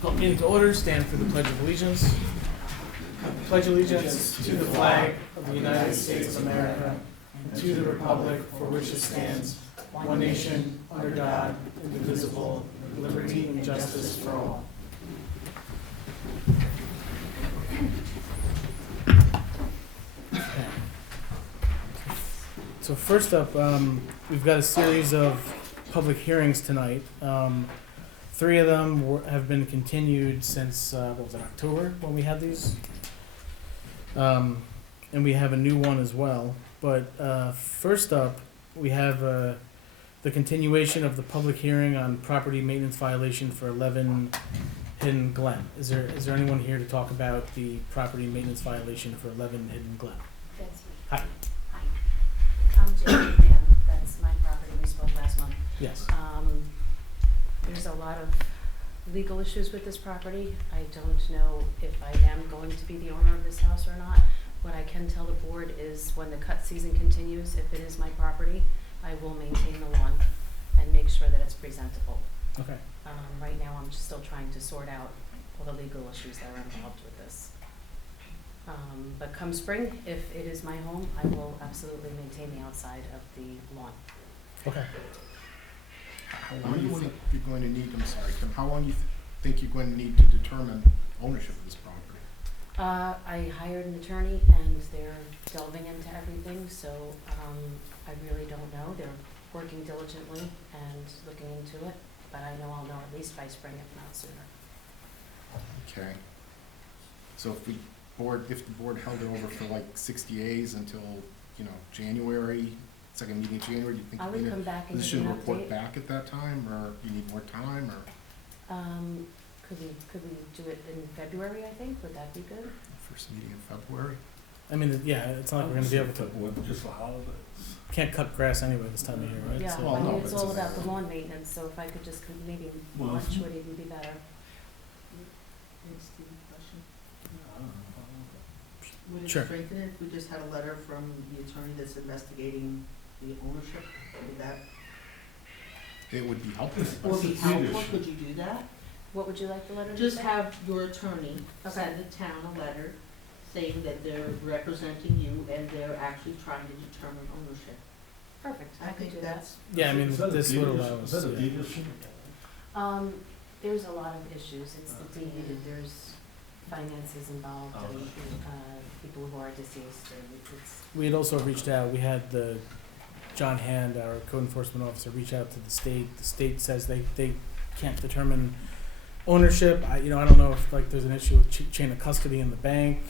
Call meeting to order, stand for the Pledge of Allegiance. Pledge allegiance to the flag of the United States of America and to the republic for which it stands, one nation, under God, indivisible, with liberty and justice for all. So first up, we've got a series of public hearings tonight. 3 of them have been continued since, what was it, October when we had these? And we have a new one as well. But first up, we have the continuation of the public hearing on property maintenance violation for 11 Hidden Glen. Is there anyone here to talk about the property maintenance violation for 11 Hidden Glen? That's me. Hi. Hi. I'm Jamie Pam. That's my property. We spoke last month. Yes. There's a lot of legal issues with this property. I don't know if I am going to be the owner of this house or not. What I can tell the board is when the cut season continues, if it is my property, I will maintain the lawn and make sure that it's presentable. Okay. Right now, I'm just still trying to sort out all the legal issues that are involved with this. But come spring, if it is my home, I will absolutely maintain the outside of the lawn. Okay. How long do you think you're going to need, I'm sorry, Kim, how long do you think you're going to need to determine ownership of this property? I hired an attorney and they're delving into everything, so I really don't know. They're working diligently and looking into it, but I know I'll know at least by spring, if not sooner. Okay. So if the board held it over for like 60 days until, January, second meeting in January, do you think I would come back and this give should you an report update. back at that time, or you need more time, or Could we do it in February, I think? Would that be good? first meeting in February? I mean, yeah, it's not like we're gonna be able to, Just for holidays. can't cut grass anyway this time of year, right? Yeah, So- Well, I no, mean, but it's it's all a- about the lawn maintenance, so if I could just maybe Well, March would even be better. Would it Sure. strengthen it if we just had a letter from the attorney that's investigating the ownership? Would that, It would be helpful. or be It's helpful? leadership. Could you do that? What would you like the letter to Just say? have your attorney Okay. send the town a letter saying that they're representing you and they're actually trying to determine ownership. Perfect, I could think do that. that's. Yeah, I mean, Is that a this deed would issue? allow Is us, that a yeah. deed issue? There's a lot of issues. It's the deed, there's finances involved Oh, and, sure. people who are deceased and it's, We had also reached out, we had John Hand, our code enforcement officer, reach out to the state. The state says they can't determine ownership. I don't know if there's an issue with chain of custody in the bank,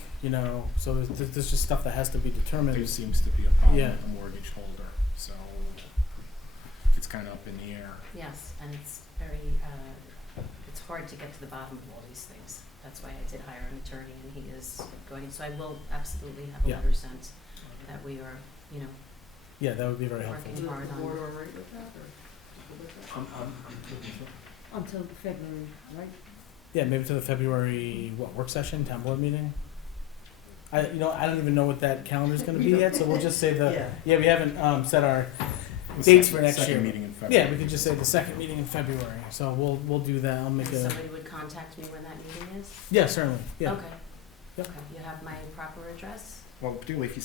so there's just stuff that has to be There determined. seems to be a problem Yeah. with the mortgage holder, so it's kind of up in the air. yes, and it's very, it's hard to get to the bottom of all these things. That's why I did hire an attorney and he is going, so I will absolutely have a Yeah. letter sent that we are, Yeah, that would be very helpful. Working Is hard the on. board all right with that, or? Good with that? I'm looking for. Until February, right? Yeah, maybe to the February, work session, town board meeting? I don't even know what that calendar's gonna be yet, so we'll just say Yeah. we haven't, set our The dates second- for next second year. meeting in February. Yeah, we could just say the second meeting in February, so we'll do that, I'll make and a, somebody would contact me when that meeting is? yeah, certainly, yeah. Okay. Yep. Okay, you have my proper address? Well, particularly if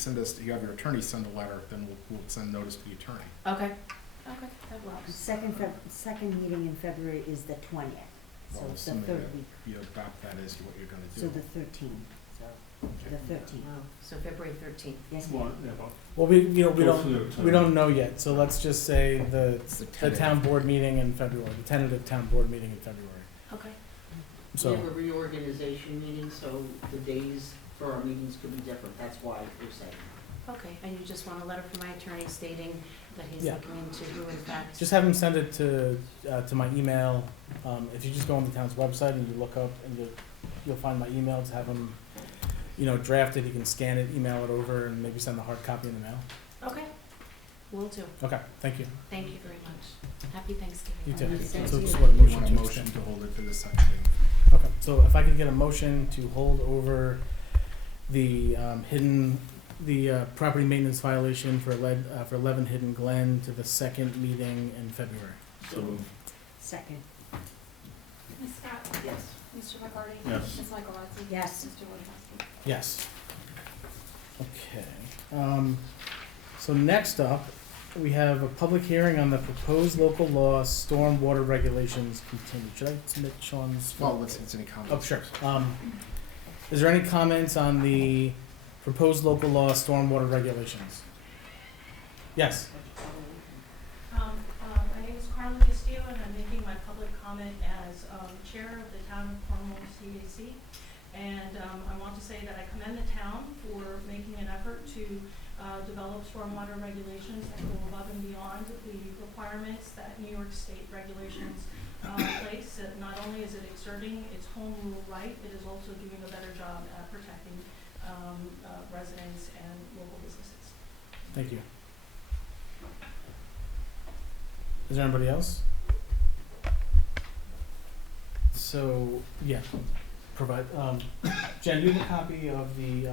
you have your attorney send a letter, then we'll send notice to the attorney. Okay, okay, that works. Second meeting in February is the 20th, so Well, it's the assuming third that week, you adopt that as what you're gonna do. so the 13th, so the 13th, Wow, so February 13th. yes, Well, ma'am. yeah, but Well, we go through the we attorney. don't know yet, so let's just say the It's the town tentative. board meeting in February, the tentative town board meeting in February. Okay, We So, have a reorganization meeting, so the days for our meetings could be different, that's why we're saying. okay, and you just want a letter from my attorney stating that he's Yeah. looking into who in fact. just have him send it to my email. If you just go on the town's website and you look up and you'll find my email, to have him, draft it, he can scan it, email it over, and maybe send a hard copy in the mail. Okay, will do. Okay, thank you. Thank you very much. Happy Thanksgiving. You too. Happy So Thanksgiving. just want a We motion want a to motion extend. to hold it to the second meeting. Okay, so if I could get a motion to hold over the property maintenance violation for 11 Hidden Glen to the second meeting in February. So moved. Second, Ms. Scott? Yes. Mr. McCarty? Yes. Ms. Michaelozzi? Yes. Mr. Wojciechowski? Yes. Okay. So next up, we have a public hearing on the proposed local law stormwater regulations continued. Should I submit Sean's? Well, it's any Oh, comments? sure. Is there any comments on the proposed local law stormwater regulations? Yes. My name is Carla Castillo, and I'm making my public comment as Chair of the Town of Cornwall CAC. And I want to say that I commend the town for making an effort to develop stormwater regulations that go above and beyond the requirements that New York State regulations place. Not only is it exerting its home rule right, it is also doing a better job at protecting residents and local businesses. Thank you. Is there anybody else? So, yeah, provide, Jen, do you have a copy of the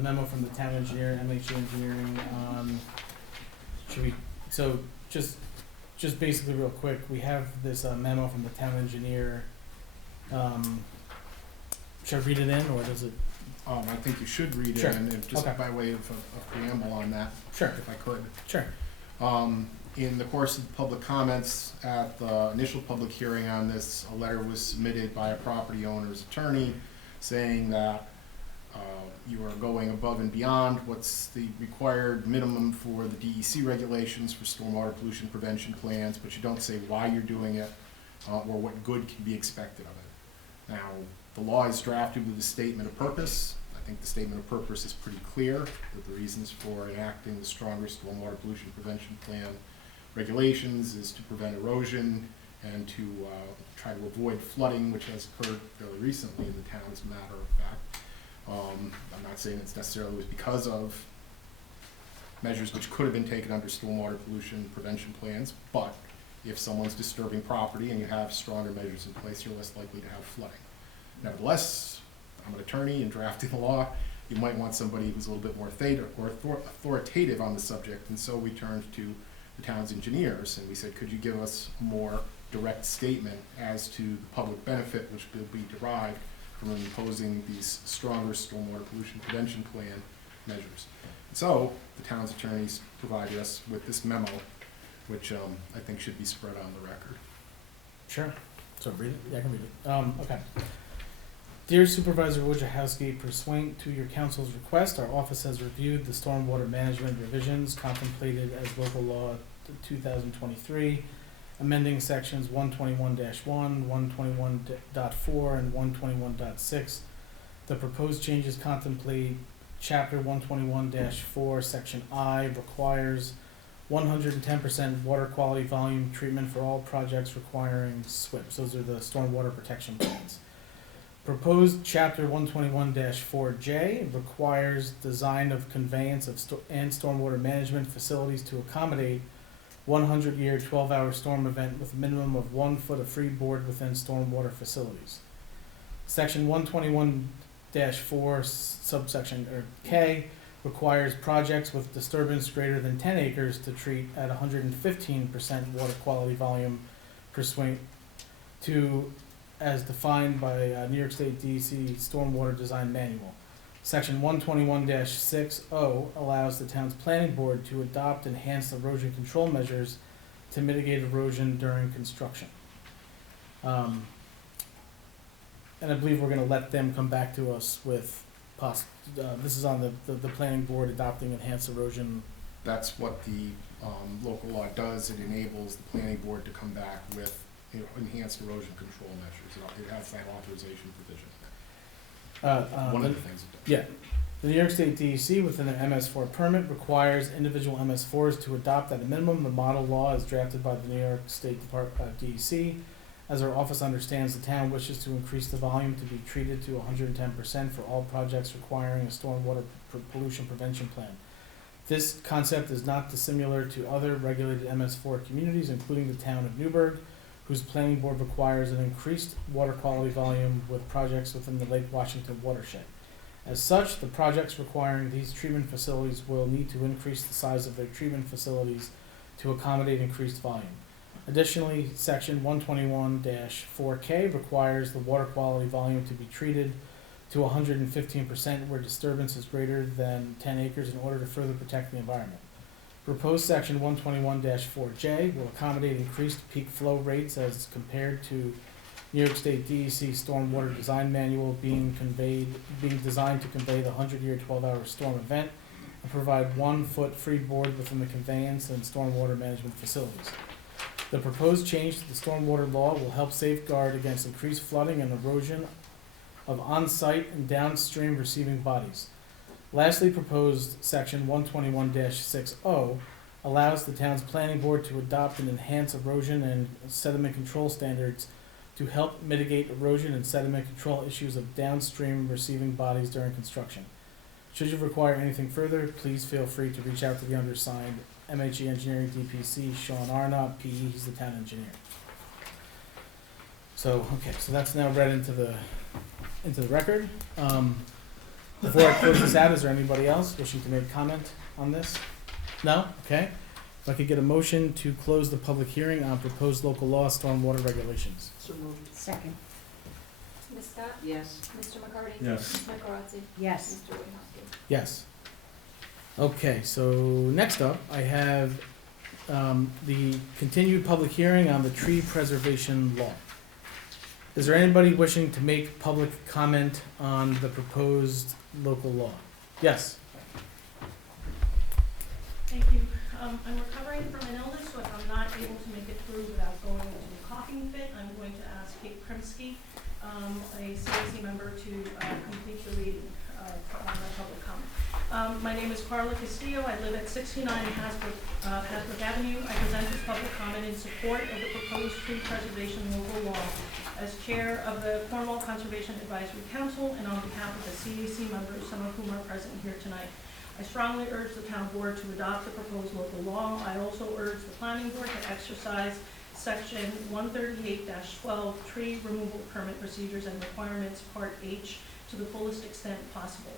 memo from the town engineer, MHA Engineering, should we, so, just basically real quick, we have this memo from the town engineer, should I read it in, or does it? I think you should read it, Sure. and just Okay. by way of a preamble on that, Sure, if I could. sure. In the course of the public comments at the initial public hearing on this, a letter was submitted by a property owner's attorney saying that you are going above and beyond what's the required minimum for the DEC regulations for stormwater pollution prevention plans, but you don't say why you're doing it or what good can be expected of it. Now, the law is drafted with a statement of purpose. I think the statement of purpose is pretty clear, that the reasons for enacting the stronger stormwater pollution prevention plan regulations is to prevent erosion and to try to avoid flooding, which has occurred fairly recently in the town, as a matter of fact. I'm not saying it's necessarily was because of measures which could have been taken under stormwater pollution prevention plans, but if someone's disturbing property and you have stronger measures in place, you're less likely to have flooding. Nevertheless, I'm an attorney and drafting the law, you might want somebody who's a little bit more authoritative on the subject, and so we turned to the town's engineers, and we said, could you give us a more direct statement as to the public benefit which will be derived from imposing these stronger stormwater pollution prevention plan measures? And so, the town's attorneys provided us with this memo, which I think should be spread on the record. Sure. So read it? Yeah, I can read it. Okay. Dear Supervisor Wojciechowski, pursuant to your council's request, our office has reviewed the stormwater management revisions contemplated as local law 2023, amending sections 121-1, 121.4, and 121.6. The proposed changes contemplate Chapter 121-4, Section I requires 110% water quality volume treatment for all projects requiring SWIPs. Those are the stormwater protection plans. Proposed Chapter 121-4J requires design of conveyance of and stormwater management facilities to accommodate 100-year 12-hour storm event with a minimum of 1 foot of freeboard within stormwater facilities. Section 121-4 subsection K requires projects with disturbance greater than 10 acres to treat at 115% water quality volume pursuant to as defined by New York State DEC Stormwater Design Manual. Section 121-60 allows the town's planning board to adopt enhanced erosion control measures to mitigate erosion during construction. And I believe we're gonna let them come back to us with this is on the planning board adopting enhanced erosion. That's what the local law does. It enables the planning board to come back with enhanced erosion control measures. It has that authorization provision. One of the things it does. Yeah. The New York State DEC within their MS4 permit requires individual MS4s to adopt at a minimum the model law as drafted by the New York State Department DEC. As our office understands, the town wishes to increase the volume to be treated to 110% for all projects requiring a stormwater pollution prevention plan. This concept is not dissimilar to other regulated MS4 communities, including the town of Newburgh, whose planning board requires an increased water quality volume with projects within the Lake Washington watershed. As such, the projects requiring these treatment facilities will need to increase the size of their treatment facilities to accommodate increased volume. Additionally, section 121-4K requires the water quality volume to be treated to 115% where disturbance is greater than 10 acres in order to further protect the environment. Proposed section 121-4J will accommodate increased peak flow rates as compared to New York State DEC Stormwater Design Manual being designed to convey the 100-year 12-hour storm event and provide 1 foot freeboard within the conveyance and stormwater management facilities. The proposed change to the stormwater law will help safeguard against increased flooding and erosion of on-site and downstream receiving bodies. Lastly, proposed section 121-60 allows the town's planning board to adopt and enhance erosion and sediment control standards to help mitigate erosion and sediment control issues of downstream receiving bodies during construction. Should you require anything further, please feel free to reach out to the undersigned, MHE Engineering DPC, Sean Arnott, PE, he's the town engineer. So, okay, so that's now read into the record. Before I close this out, is there anybody else wishing to make comment on this? No? Okay. If I could get a motion to close the public hearing on proposed local law stormwater regulations. So moved. Second. Ms. Scott? Yes. Mr. McCarty? Yes. Ms. Michaelozzi? Yes. Mr. Wojciechowski? Yes. Okay, so next up, I have the continued public hearing on the tree preservation law. Is there anybody wishing to make public comment on the proposed local law? Yes. Thank you. I'm recovering from an illness, so if I'm not able to make it through without going into a coughing fit, I'm going to ask Kate Krimsky, a CAC member, to complete the reading of my public comment. My name is Carla Castillo. I live at 69 Hasbrook Avenue. I present this public comment in support of the proposed tree preservation local law as chair of the Cornwall Conservation Advisory Council and on behalf of the CAC members, some of whom are present here tonight. I strongly urge the town board to adopt the proposed local law. I also urge the planning board to exercise section 138-12 tree removal permit procedures and requirements, part H, to the fullest extent possible.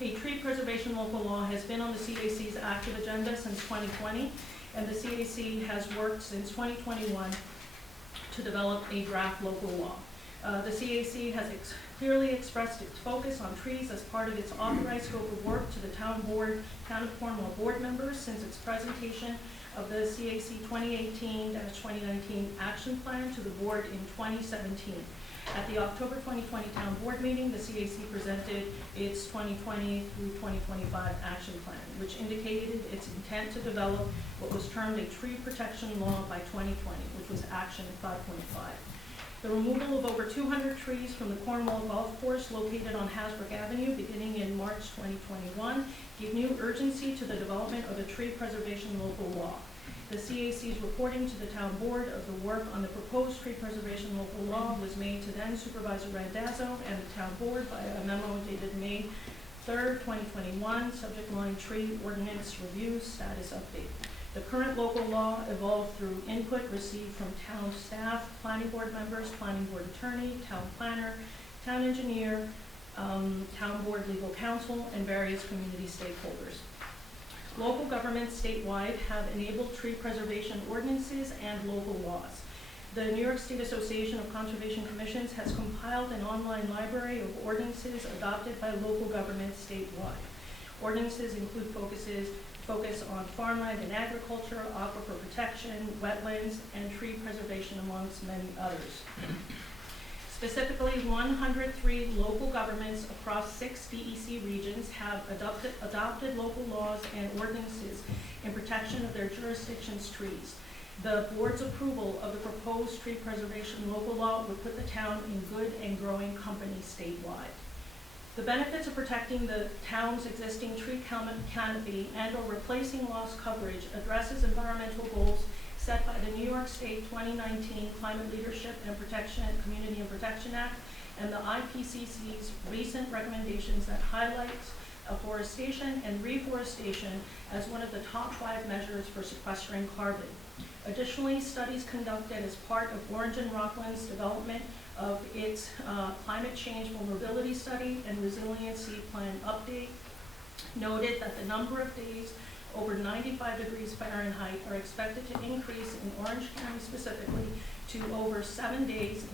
A tree preservation local law has been on the CAC's active agenda since 2020, and the CAC has worked since 2021 to develop a draft local law. The CAC has clearly expressed its focus on trees as part of its authorized scope of work to the Town of Cornwall board members since its presentation of the CAC 2018-2019 action plan to the board in 2017. At the October 2020 town board meeting, the CAC presented its 2020 through 2025 action plan, which indicated its intent to develop what was termed a tree protection law by 2020, which was action 5.5. The removal of over 200 trees from the Cornwall Golf Course located on Hasbrook Avenue beginning in March 2021 gave new urgency to the development of a tree preservation local law. The CAC's reporting to the town board of the work on the proposed tree preservation local law was made to then Supervisor Randazzo and the town board by a memo dated May 3rd, 2021, subject line tree ordinance review status update. The current local law evolved through input received from town staff, planning board members, planning board attorney, town planner, town engineer, town board legal counsel, and various community stakeholders. Local governments statewide have enabled tree preservation ordinances and local laws. The New York State Association of Conservation Commissions has compiled an online library of ordinances adopted by local governments statewide. Ordinances include focus on farmland and agriculture, aquifer protection, wetlands, and tree preservation, amongst many others. Specifically, 103 local governments across 6 DEC regions have adopted local laws and ordinances in protection of their jurisdiction's trees. The board's approval of the proposed tree preservation local law would put the town in good and growing company statewide. The benefits of protecting the town's existing tree canopy and/or replacing lost coverage addresses environmental goals set by the New York State 2019 Climate Leadership and Protection, Community and Protection Act, and the IPCC's recent recommendations that highlights afforestation and reforestation as one of the top 5 measures for sequestering carbon. Additionally, studies conducted as part of Orange and Rockland's development of its climate change vulnerability study and resiliency plan update noted that the number of days over 95 degrees Fahrenheit are expected to increase in Orange County specifically to over 7 days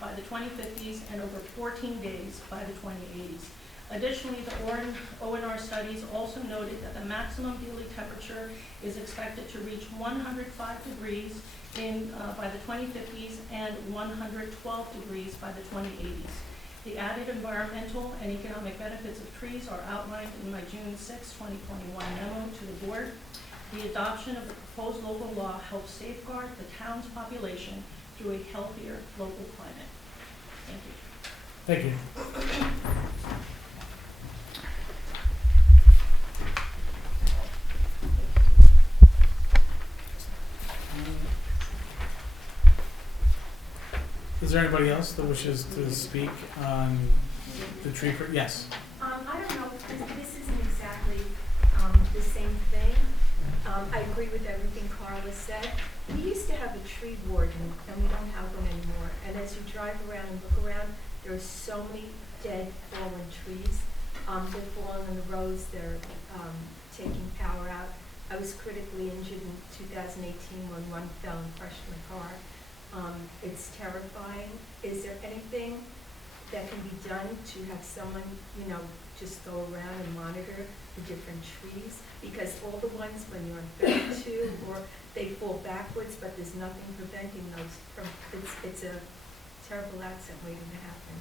by the 2050s and over 14 days by the 2080s. Additionally, the ONR studies also noted that the maximum daily temperature is expected to reach 105 degrees by the 2050s and 112 degrees by the 2080s. The added environmental and economic benefits of trees are outlined in my June 6, 2021 memo to the board. The adoption of the proposed local law helps safeguard the town's population through a healthier local climate. Thank you. Thank you. Is there anybody else that wishes to speak on the tree? Yes. I don't know, this isn't exactly the same thing. I agree with everything Carla said. We used to have a tree warden, and we don't have one anymore. And as you drive around and look around, there are so many dead, fallen trees. They're falling on the roads, they're taking power out. I was critically injured in 2018 when one fell and crushed my car. It's terrifying. Is there anything that can be done to have someone, just go around and monitor the different trees? Because all the ones when you're on 32 or they fall backwards, but there's nothing preventing those from, it's a terrible accident waiting to happen.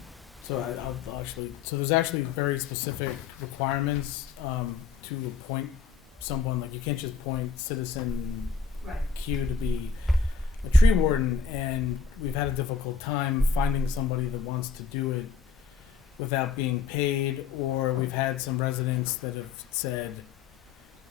So there's actually very specific requirements to appoint someone. Like you can't just appoint citizen Right. Q to be a tree warden, and we've had a difficult time finding somebody that wants to do it without being paid, or we've had some residents that have said,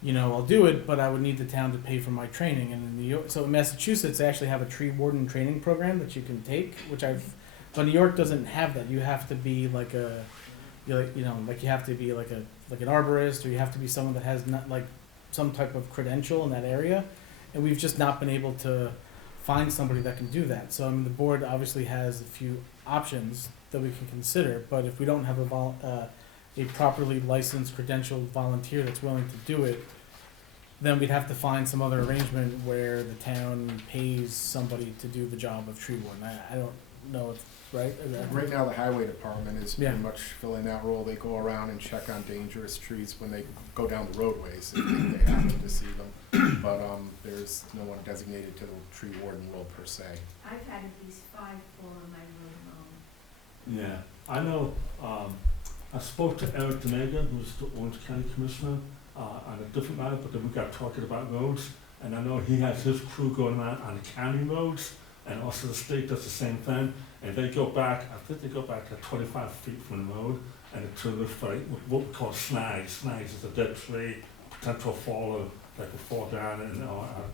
I'll do it, but I would need the town to pay for my training. And in New York, so in Massachusetts, they actually have a tree warden training program that you can take, but New York doesn't have that. You have to be like you have to be like an arborist, or you have to be someone that has not like some type of credential in that area, and we've just not been able to find somebody that can do that. So the board obviously has a few options that we can consider, but if we don't have a properly licensed, credentialed volunteer that's willing to do it, then we'd have to find some other arrangement where the town pays somebody to do the job of tree warden. I don't know if, right? Right now, the highway department is Yeah. pretty much filling that role. They go around and check on dangerous trees when they go down the roadways if they happen to see them. But there's no one designated to the tree warden role per se. I've had at least 5 fall on my road. Yeah, I know, I spoke to Eric Denaga, who's the Orange County Commissioner, on a different matter, but then we got talking about roads, and I know he has his crew going around on the county roads, and also the state does the same thing, and they go back, I think they go back to 25 feet from the road, and it's to look for what we call snags. Snags is a dead tree, potential faller that could fall down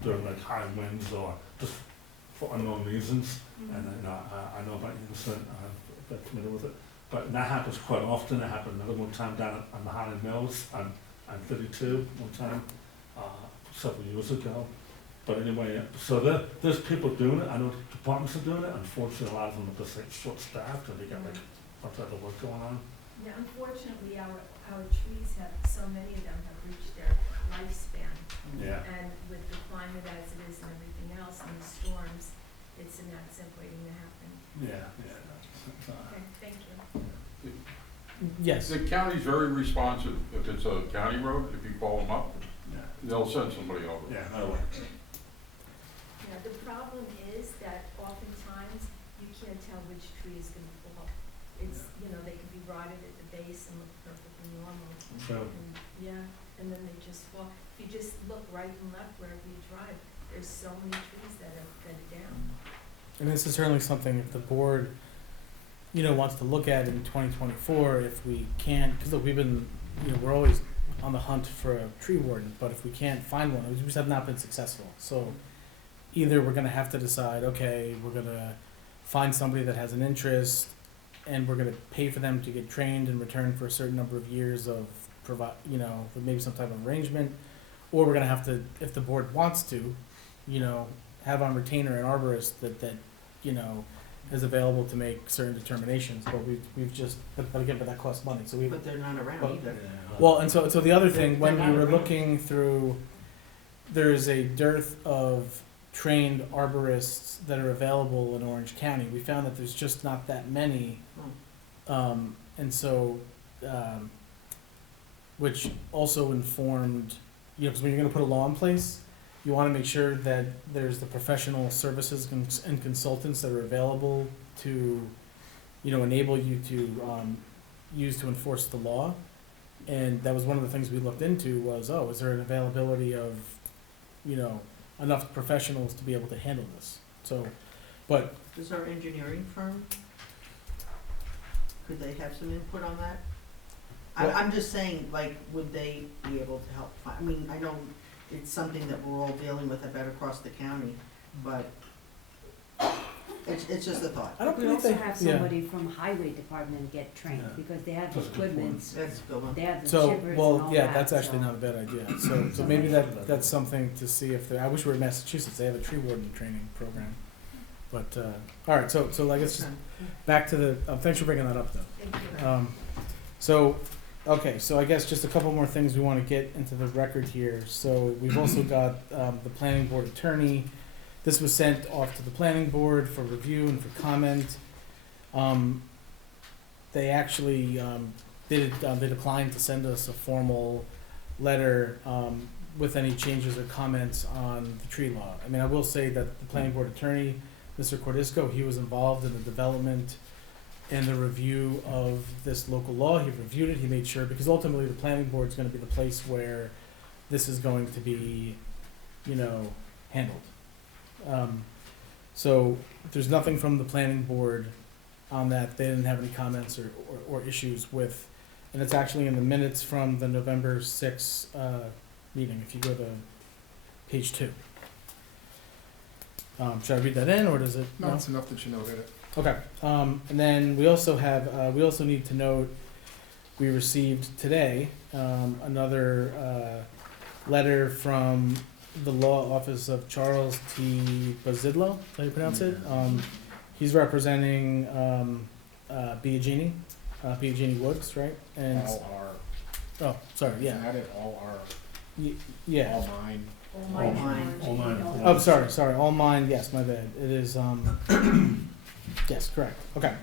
during like high winds or just for unknown reasons. And I know about Innocent, I'm very familiar with it. But that happens quite often. It happened another one time down on the Highland Mills on 32 one time, several years ago. But anyway, so there's people doing it. I know departments are doing it. Unfortunately, a lot of them are just like short-staffed and they got like a bunch of other work going on. Yeah, unfortunately, our trees so many of them have reached their lifespan. Yeah. And with the climate as it is and everything else and the storms, it's an accident waiting to happen. Yeah. Okay, thank you. Yes. The county's very responsive. If it's a county road, if you call them up, Yeah. they'll send somebody over. Yeah, no way. Yeah, the problem is that oftentimes you can't tell which tree is gonna fall. It's, they can be rotted at the base and look perfectly normal. So, And then they just fall. If you just look right and left wherever you drive, there's so many trees that are down. And this is certainly something if the board, wants to look at in 2024, if we can't, because look, we've been, we're always on the hunt for a tree warden, but if we can't find one, we just have not been successful. So either we're gonna have to decide, okay, we're gonna find somebody that has an interest, and we're gonna pay for them to get trained in return for a certain number of years of with maybe some type of arrangement, or we're gonna have to, if the board wants to, have on retainer an arborist that is available to make certain determinations. But we've just, but that costs money. So But they're not around Well, either. well, and so the other thing, when we were looking through there is a dearth of trained arborists that are available in Orange County. We found that there's just not that many. And so, which also informed, because when you're gonna put a law in place, you wanna make sure that there's the professional services and consultants that are available to, enable you to, use to enforce the law. And that was one of the things we looked into was, is there an availability of, enough professionals to be able to handle this? So, but Does our engineering firm, could they have some input on that? Well- I'm just saying, like, would they be able to help I mean, I know it's something that we're all dealing with, I bet, across the county, but it's just a thought. I don't We believe also they, have somebody from highway department get trained, Yeah. because they have the That's a good equipment, That's a good one. they have the So, chippers and well, all yeah, that, that's actually so- not a bad idea. So maybe that's something to see if I wish we were in Massachusetts, they have a tree warden training program. But, all right, so I guess just back to the, thanks for bringing that up though. Thank you. So I guess just a couple more things we wanna get into the record here. So we've also got, the planning board attorney. This was sent off to the planning board for review and for comment. They actually, they declined to send us a formal letter, with any changes or comments on the tree law. I mean, I will say that the planning board attorney, Mr. Cordisco, he was involved in the development and the review of this local law. He reviewed it, he made sure, because ultimately the planning board's gonna be the place where this is going to be, handled. So there's nothing from the planning board on that. They didn't have any comments or issues with, and it's actually in the minutes from the November 6th, meeting, if you go to page 2. Should I read that in, or does it? No, it's enough that you noted it. Okay, and then we also have, we also need to note, we received today, another, letter from the law office of Charles T. Bazidlo, is that how you pronounce it? He's representing, Biagini Woods, right? And, All oh, sorry, are, yeah, isn't that it? All are, yeah. all mine. All mine. Oh, sorry, all mine, yes, my bad. It is, yes, correct, okay.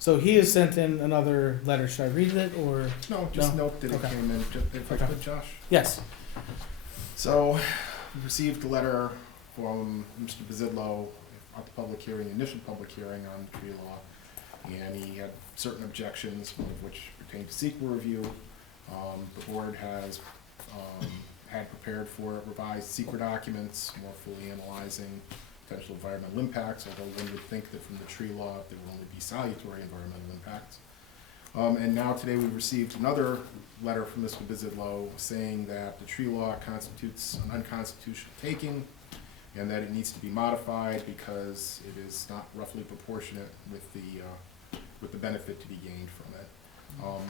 So he has sent in another letter, should I read it, or? No, just No? note that it Okay. came in, if I Okay. could, Josh. Yes. So, we received a letter from Mr. Bazidlo at the public hearing, initial public hearing on the tree law, and he had certain objections, one of which pertained to SEQA review. The board has, had prepared for revised SEQA documents, more fully analyzing potential environmental impacts, although one would think that from the tree law, there will only be salutary environmental impacts. And now today we received another letter from Mr. Bizidlo saying that the tree law constitutes an unconstitutional taking and that it needs to be modified because it is not roughly proportionate with the benefit to be gained from it.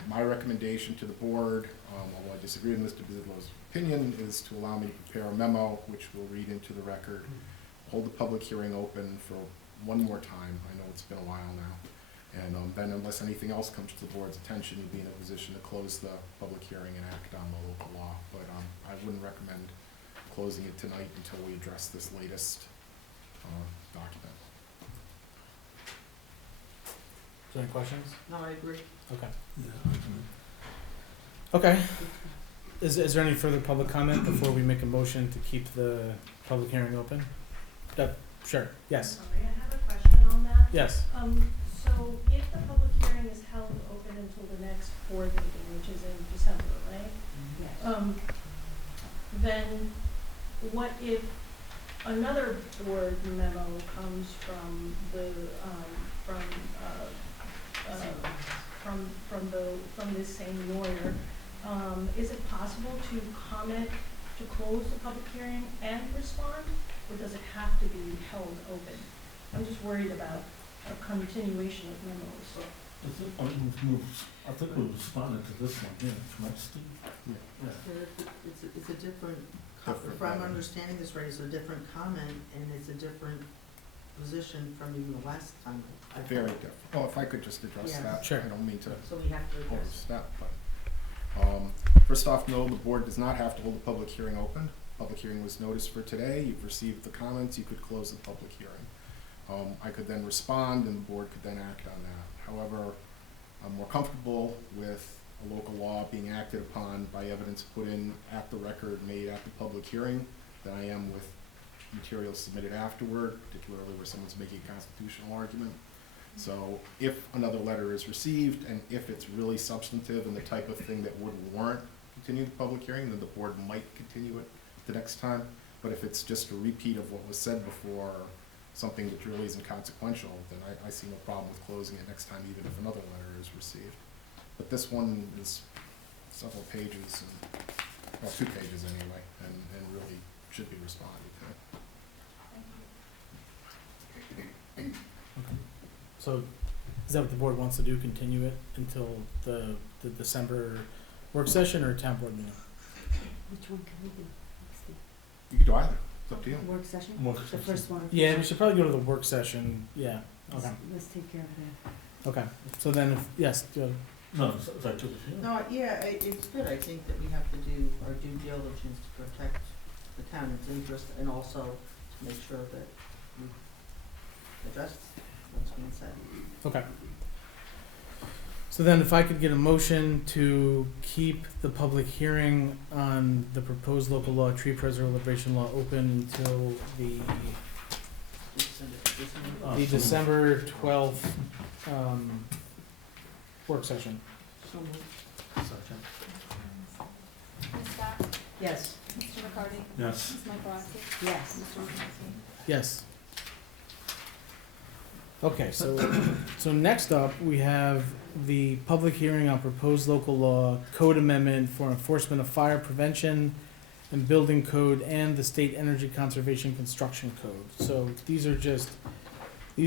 My recommendation to the board, although I disagree with Mr. Bizidlo's opinion, is to allow me to prepare a memo which we'll read into the record, hold the public hearing open for one more time. I know it's been a while now. And then unless anything else comes to the board's attention, you'll be in a position to close the public hearing and act on the local law. But I wouldn't recommend closing it tonight until we address this latest document. Is there any questions? No, I agree. Okay. Yeah, Okay. Is there any further public comment before we make a motion to keep the public hearing open? Sure, yes, Sorry, I have a question on that. yes. So if the public hearing is held open until the next board meeting, which is in December, right? Yes. Then what if another board memo comes from the, from this same lawyer? Is it possible to comment, to close the public hearing and respond, or does it have to be held open? I'm just worried about a continuation of memos. I think we responded to this one, yeah, right, Steve? Yeah. It's a different, Different if I'm comment. understanding this right, it's a different comment and it's a different position from even the last time. I thought. Very different. Well, if I could just address Yeah. that. Sure. I don't mean to So we have to address. overstep, but, first off, no, the board does not have to hold the public hearing open. public hearing was noticed for today, you've received the comments, you could close the public hearing. I could then respond and the board could then act on that. However, I'm more comfortable with a local law being acted upon by evidence put in at the record made at the public hearing than I am with materials submitted afterward, particularly where someone's making a constitutional argument. So if another letter is received and if it's really substantive and the type of thing that would warrant continued public hearing, then the board might continue it the next time. But if it's just a repeat of what was said before, something that really isn't consequential, then I see no problem with closing it next time, even if another letter is received. But this one is several pages, and, well, 2 pages anyway, and really should be responded to. So is that what the board wants to do, continue it until the December work session or town board meeting? Which one can we do? You can do either, it's up to you. Work session? Work The session. first one? Yeah, we should probably go to the work session, yeah, okay, Let's take care of that. okay. So then, yes, No, is that good? No, yeah, it's good, I think that we have to do our due diligence to protect the town's interest and also to make sure that we address what's being said. okay. So then if I could get a motion to keep the public hearing on the proposed local law, tree preservation law, open until Just send it to this one. the December 12th, work session. So moved. Second. Ms. Scott? Yes. Mr. McCarty? Yes. Ms. Michaelozzi? Yes. Mr. Wojciechowski? Yes. Okay, so next up, we have the public hearing on proposed local law code amendment for enforcement of fire prevention and building code and the state energy conservation construction code. So these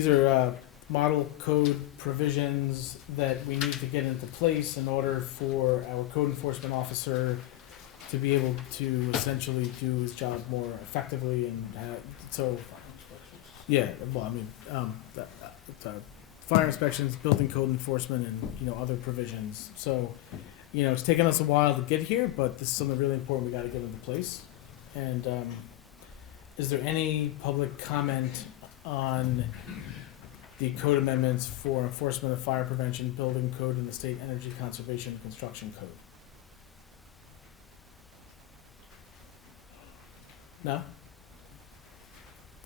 are model code provisions that we need to get into place in order for our code enforcement officer to be able to essentially do his job more effectively and so. Yeah, well, I mean, fire inspections, building code enforcement, and, other provisions. So, it's taken us a while to get here, but this is something really important we gotta get into place. And, is there any public comment on the code amendments for enforcement of fire prevention, building code, and the state energy conservation and construction code? No?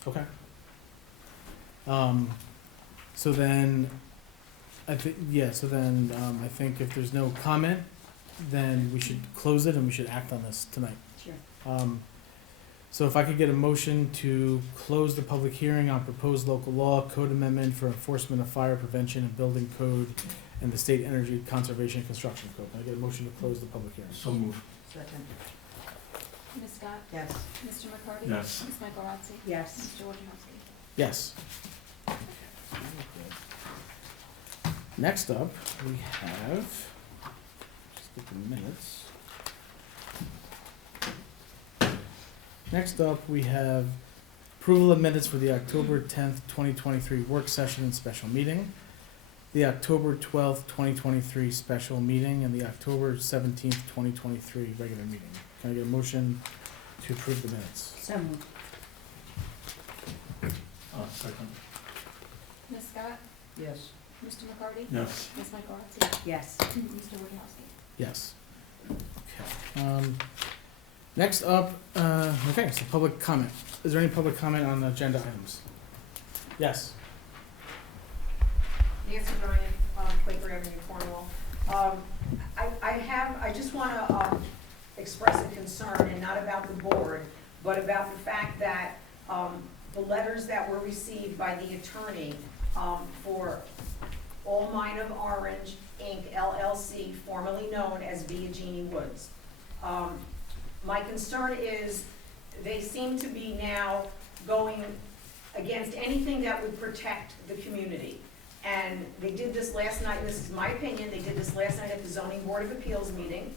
Okay. So then, I think if there's no comment, then we should close it and we should act on this tonight. Sure. So if I could get a motion to close the public hearing on proposed local law, code amendment for enforcement of fire prevention and building code and the state energy conservation and construction code. Can I get a motion to close the public hearing? So move. Second. Ms. Scott? Yes. Mr. McCarty? Yes. Ms. Michaelozzi? Yes. Mr. Wojciechowski? Yes. Next up, we have, just get the minutes. Next up, we have approval of minutes for the October 10th, 2023 work session and special meeting, the October 12th, 2023 special meeting, and the October 17th, 2023 regular meeting. Can I get a motion to approve the minutes? So moved. Second. Ms. Scott? Yes. Mr. McCarty? Yes. Ms. Michaelozzi? Yes. Mr. Wojciechowski? Yes. Okay. Next up, okay, so public comment. Is there any public comment on agenda items? Yes. Nancy Ryan, Quaker Avenue, Cornwall. I just wanna, express a concern, and not about the board, but about the fact that, the letters that were received by the attorney, for All Mine of Orange, Inc., LLC, formerly known as Via Woods. My concern is they seem to be now going against anything that would protect the community. And they did this last night, and this is my opinion, they did this last night at the Zoning Board of Appeals meeting,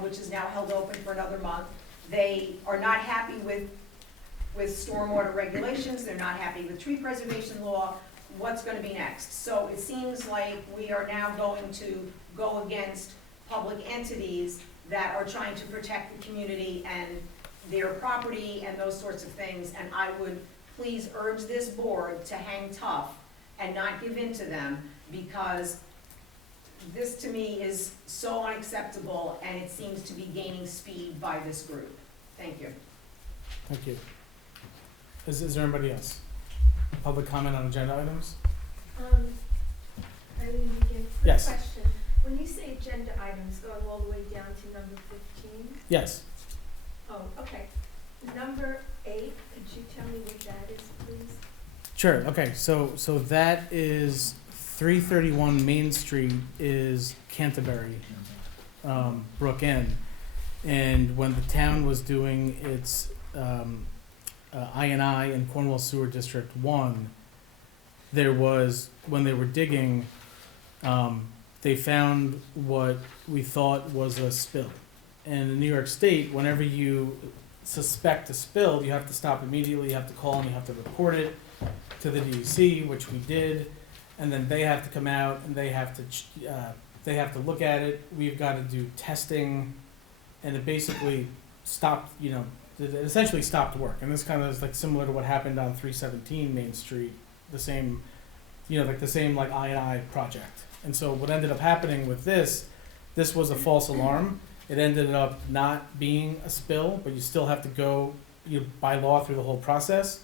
which is now held open for another month. They are not happy with stormwater regulations, they're not happy with tree preservation law. What's gonna be next? So it seems like we are now going to go against public entities that are trying to protect the community and their property and those sorts of things, and I would please urge this board to hang tough and not give in to them, because this to me is so unacceptable, and it seems to be gaining speed by this group. Thank you. Thank you. Is there anybody else? Public comment on agenda items? I didn't begin. Quick Yes. question. When you say agenda items going all the way down to number 15? Yes. Oh, okay. Number 8, could you tell me what that is, please? Sure, okay, so that is 331 Main Street is Canterbury, Brook Inn. And when the town was doing its I&I in Cornwall Sewer District 1, there was, when they were digging, they found what we thought was a spill. And in New York State, whenever you suspect a spill, you have to stop immediately, you have to call and you have to report it to the DEC, which we did, and then they have to come out and they have to look at it. We've got to do testing, and it basically stopped, it essentially stopped work. And this kind of is like similar to what happened on 317 Main Street, the same, the same I&I project. And so what ended up happening with this was a false alarm. It ended up not being a spill, but you still have to go, by law, through the whole process.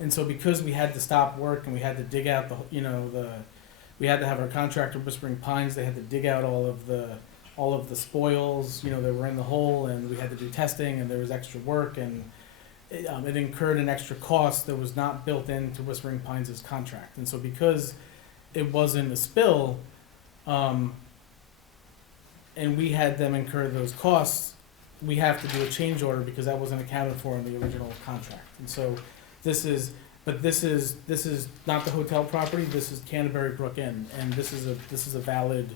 And so because we had to stop work and we had to dig out we had to have our contractor, Whispering Pines, they had to dig out all of the spoils, that were in the hole, and we had to do testing, and there was extra work, and it incurred an extra cost that was not built into Whispering Pines' contract. And so because it wasn't a spill, and we had them incur those costs, we have to do a change order because that wasn't accounted for in the original contract. And so this is not the hotel property, this is Canterbury Brook Inn, and this is a valid,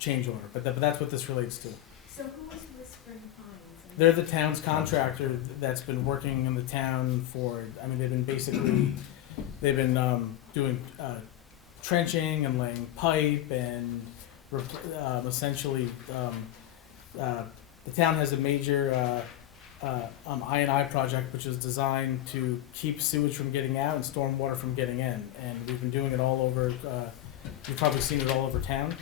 change order, but that's what this relates to. So who was Whispering Pines? They're the town's contractor that's been working in the town for, they've been doing trenching and laying pipe, and essentially the town has a major I&I project which is designed to keep sewage from getting out and stormwater from getting in, and we've been doing it all over. You've probably seen it all over town.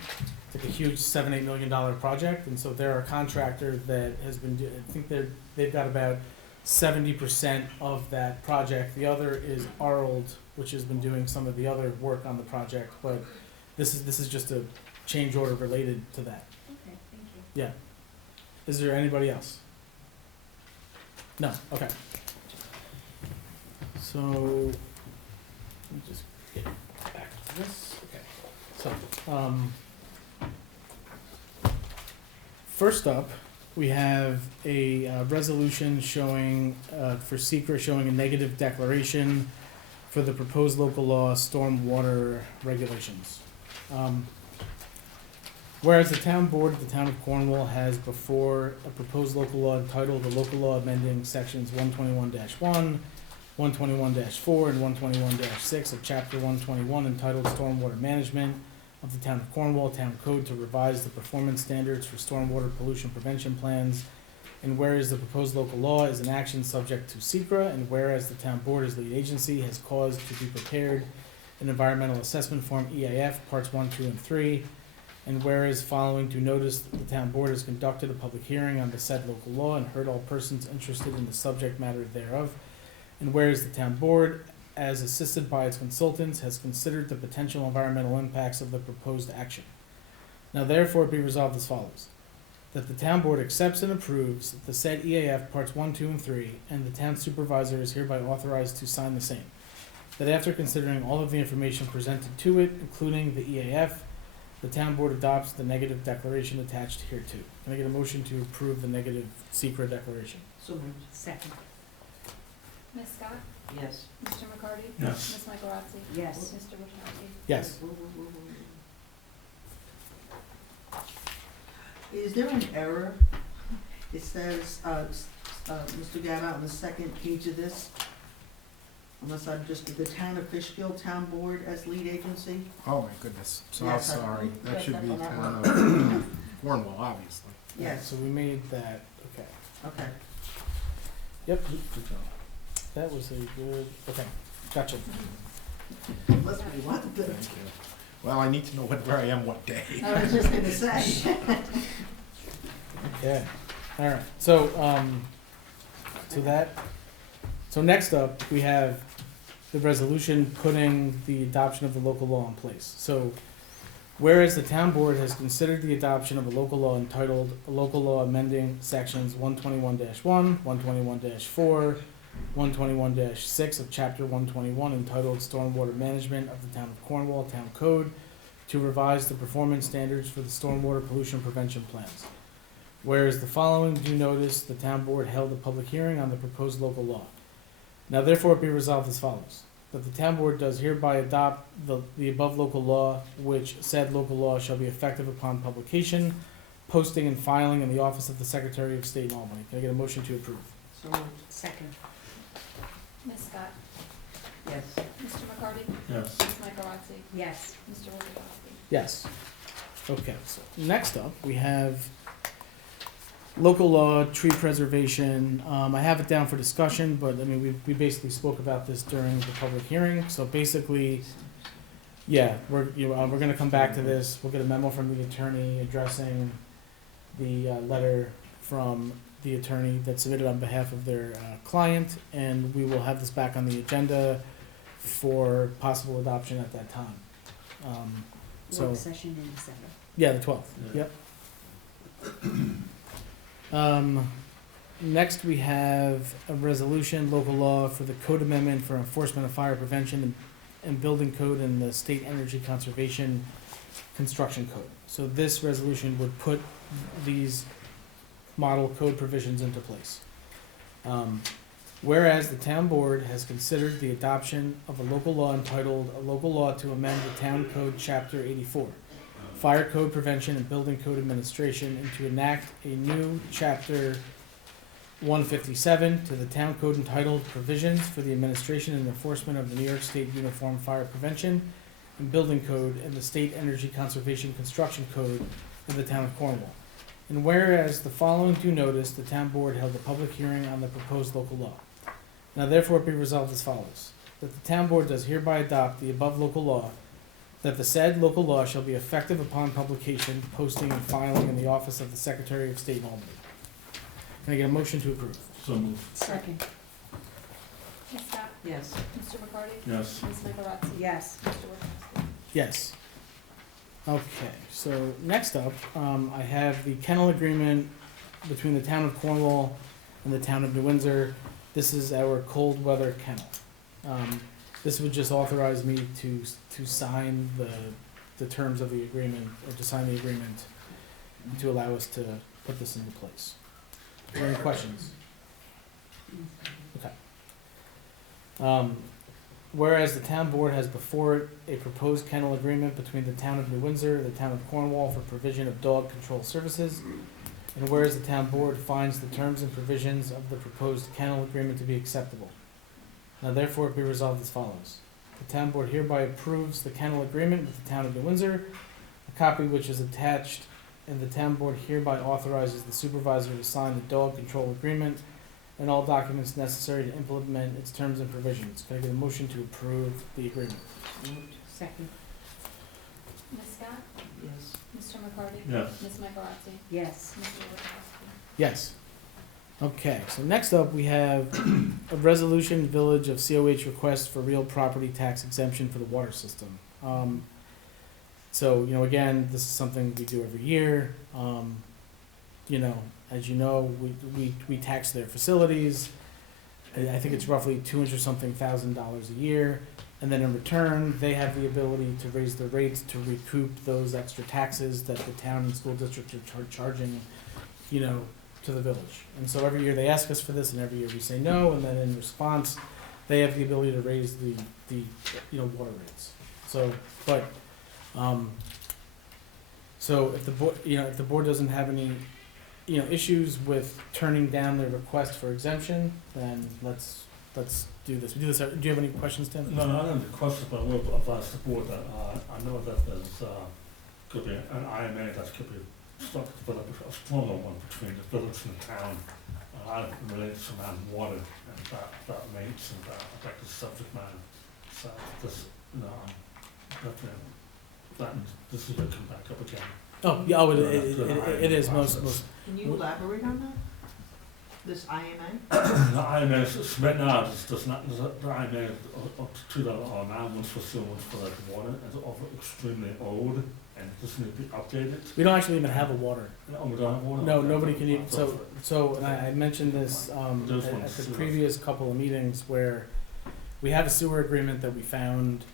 It's like a huge $7-8 million project, and so they're a contractor that has been. I think they've got about 70% of that project. The other is Arnold, which has been doing some of the other work on the project, but this is just a change order related to that. Okay, thank you. Yeah. Is there anybody else? No, okay. So, let me just get back to this. Okay. So, first up, we have a resolution showing, for SECRA, showing a negative declaration for the proposed local law stormwater regulations. Whereas the town board of the town of Cornwall has before a proposed local law entitled the local law amending sections 121-1, 121-4, and 121-6 of chapter 121 entitled Stormwater Management of the town of Cornwall Town Code to revise the performance standards for stormwater pollution prevention plans. And whereas the proposed local law is an action subject to SECRA, and whereas the town board as lead agency has caused to be prepared an environmental assessment form EAF parts 1, 2, and 3. And whereas following due notice, the town board has conducted a public hearing on the said local law and heard all persons interested in the subject matter thereof. And whereas the town board, as assisted by its consultants, has considered the potential environmental impacts of the proposed action. Now therefore be resolved as follows. That the town board accepts and approves the said EAF parts 1, 2, and 3, and the town supervisor is hereby authorized to sign the same. That after considering all of the information presented to it, including the EAF, the town board adopts the negative declaration attached hereto. Can I get a motion to approve the negative SECRA declaration? So moved. Second. Ms. Scott? Yes. Mr. McCarty? Yes. Ms. Michaelozzi? Yes. Mr. Wojciechowski? Yes. Is there an error? It says, Mr. Gaba, on the second page of this, unless I'm just, the town of Fishkill Town Board as lead agency? Oh, my goodness. So I'm Yes, sorry. That yes, should be that's on that town of Cornwall, obviously. Yes, So we made that, okay. okay. Yep, Good job. that was a good, okay, gotcha. That's what you wanted to. Thank you. Well, I need to know where I am what day. I was just gonna say. Okay, all right, so, so next up, we have the resolution putting the adoption of the local law in place. So, whereas the town board has considered the adoption of a local law entitled, a local law amending sections 121-1, 121-4, 121-6 of chapter 121 entitled Stormwater Management of the Town of Cornwall Town Code to revise the performance standards for the stormwater pollution prevention plans. Whereas the following due notice, the town board held a public hearing on the proposed local law. Now therefore be resolved as follows, that the town board does hereby adopt the above local law, which said local law shall be effective upon publication, posting and filing in the office of the Secretary of State in Albany. Can I get a motion to approve? So moved. Second. Ms. Scott? Yes. Mr. McCarty? Yes. Ms. Michaelozzi? Yes. Mr. Wojciechowski? Yes. Okay, so next up, we have local law, tree preservation. I have it down for discussion, but I mean, we basically spoke about this during the public hearing. So basically, yeah, we're gonna come back to this. We'll get a memo from the attorney addressing the letter from the attorney that submitted on behalf of their client, and we will have this back on the agenda for possible adoption at that time. So, Work session in December. yeah, the 12th, Yeah. yep. Next, we have a resolution, local law for the code amendment for enforcement of fire prevention and building code and the state energy conservation construction code. So this resolution would put these model code provisions into place. Whereas the town board has considered the adoption of a local law entitled, a local law to amend the town code chapter 84, fire code prevention and building code administration, and to enact a new chapter 157 to the town code entitled provisions for the administration and enforcement of the New York State Uniform Fire Prevention and Building Code and the State Energy Conservation Construction Code of the town of Cornwall. And whereas the following due notice, the town board held a public hearing on the proposed local law. Now therefore be resolved as follows, that the town board does hereby adopt the above local law, that the said local law shall be effective upon publication, posting, and filing in the office of the Secretary of State in Albany. Can I get a motion to approve? So moved. Second. Ms. Scott? Yes. Mr. McCarty? Yes. Ms. Michaelozzi? Yes. Mr. Wojciechowski? Yes. Okay, so next up, I have the kennel agreement between the town of Cornwall and the town of New Windsor. This is our cold weather kennel. This would just authorize me to sign the terms of the agreement, or to sign the agreement to allow us to put this into place. Are there any questions? Okay. Whereas the town board has before it a proposed kennel agreement between the town of New Windsor and the town of Cornwall for provision of dog control services, and whereas the town board finds the terms and provisions of the proposed kennel agreement to be acceptable. Now therefore be resolved as follows. The town board hereby approves the kennel agreement with the town of New Windsor, a copy which is attached, and the town board hereby authorizes the supervisor to sign the dog control agreement and all documents necessary to implement its terms and provisions. Can I get a motion to approve the agreement? Moved. Second. Ms. Scott? Yes. Mr. McCarty? Yes. Ms. Michaelozzi? Yes. Mr. Wojciechowski? Yes. Okay, so next up, we have a resolution, Village of COH request for real property tax exemption for the water system. So, again, this is something we do every year. As you know, we tax their facilities. I think it's roughly $200-something thousand a year. And then in return, they have the ability to raise their rates to recoup those extra taxes that the town and school districts are charging, to the village. And so every year they ask us for this, and every year we say no, and then in response, they have the ability to raise the water rates. So if the board doesn't have any issues with turning down their request for exemption, then let's do this. We do this. Do you have any questions, Tim? No, I don't have any questions, but I will advise the board that, I know that there's, could be an IMA that could be struck to develop a stronger one between the village and the town. lot of it relates around water and about rates and about the subject matter. So this, you know, definitely, this is gonna come back up again. Oh, yeah, it is most, Can you elaborate on that? This IMA? The IMA is, right now, it's does not, the IMA is up to 2009, one's for sewer, one's for like water, it's all extremely old, and it just needs to be updated. we don't actually even have a water. Oh, we don't have water? No, Okay. nobody can even, so, and I mentioned this, Those at ones, the sewers. previous couple of meetings where we have a sewer agreement that we found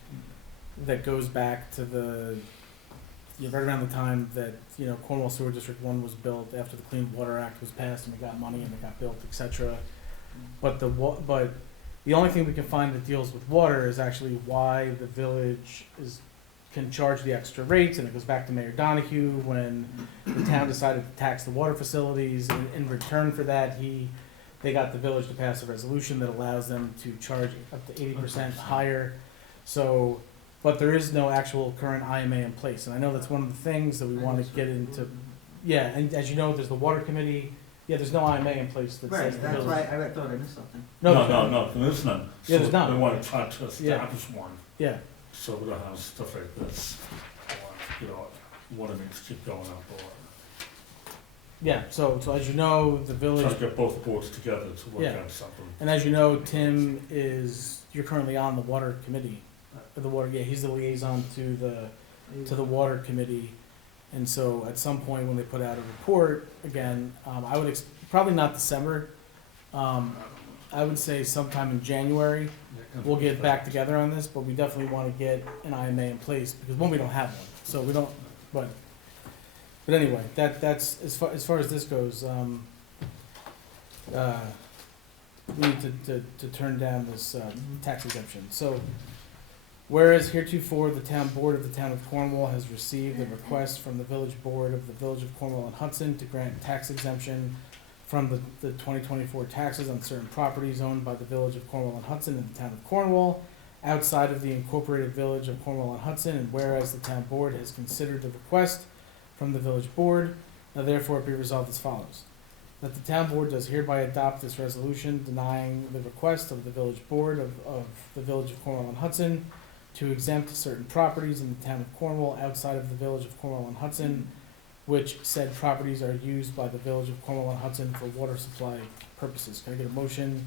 that goes back to right around the time that, Cornwall Sewer District One was built, after the Clean Water Act was passed and we got money and it got built, et cetera. But the only thing we can find that deals with water is actually why the village can charge the extra rates, and it goes back to Mayor Donahue when the town decided to tax the water facilities. In return for that, they got the village to pass a resolution that allows them to charge up to 80% higher. So, but there is no actual current IMA in place, and I know that's one of the things that we want to get into. Yeah, and as you know, there's the water committee. Yeah, there's no IMA in place that says Right, the that's village. why I thought I missed something. No, there is none. Yeah, there's So none. they want to try to establish one, Yeah, so we don't have stuff like this, or, water mains keep going up, or yeah. So as you know, the try village, to get both boards together to work Yeah. on something. and as you know, Tim you're currently on the water committee. He's the liaison to the water committee. And so at some point when they put out a report, again, I would probably not December. I would say sometime in January, we'll get back together on this, but we definitely want to get an IMA in place, because one, we don't have one, so we don't, but anyway, that's, as far as this goes, we need to turn down this, tax exemption. So, whereas heretofore, the town board of the town of Cornwall has received a request from the village board of the village of Cornwall and Hudson to grant tax exemption from the 2024 taxes on certain properties owned by the village of Cornwall and Hudson in the town of Cornwall, outside of the incorporated village of Cornwall and Hudson, and whereas the town board has considered the request from the village board, now therefore be resolved as follows. That the town board does hereby adopt this resolution denying the request of the village board of the village of Cornwall and Hudson to exempt certain properties in the town of Cornwall outside of the village of Cornwall and Hudson, which said properties are used by the village of Cornwall and Hudson for water supply purposes. Can I get a motion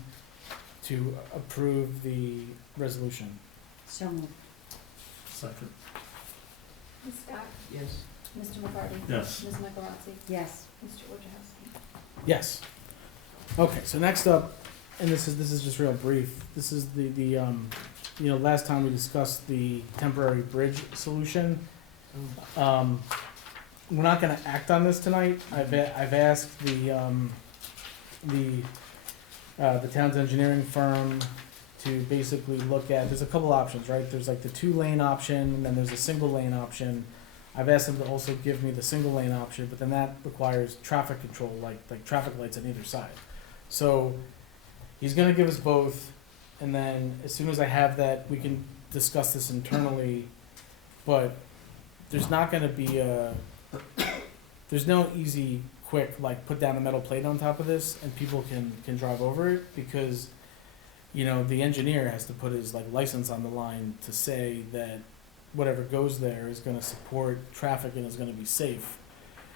to approve the resolution? So moved. Second, Ms. Scott? Yes. Mr. McCarty? yes. Ms. Michaelozzi? Yes. Mr. Wojciechowski? Yes. Okay, so next up, and this is just real brief, this is the last time we discussed the temporary bridge solution. We're not gonna act on this tonight. I've asked the town's engineering firm to basically look at, there's a couple options, right? There's like the 2-lane option, and then there's a single lane option. I've asked them to also give me the single lane option, but then that requires traffic control, like traffic lights on either side. So he's gonna give us both, and then as soon as I have that, we can discuss this internally. But there's not gonna be there's no easy, quick, like put down a metal plate on top of this and people can drive over it, because the engineer has to put his license on the line to say that whatever goes there is gonna support traffic and is gonna be safe.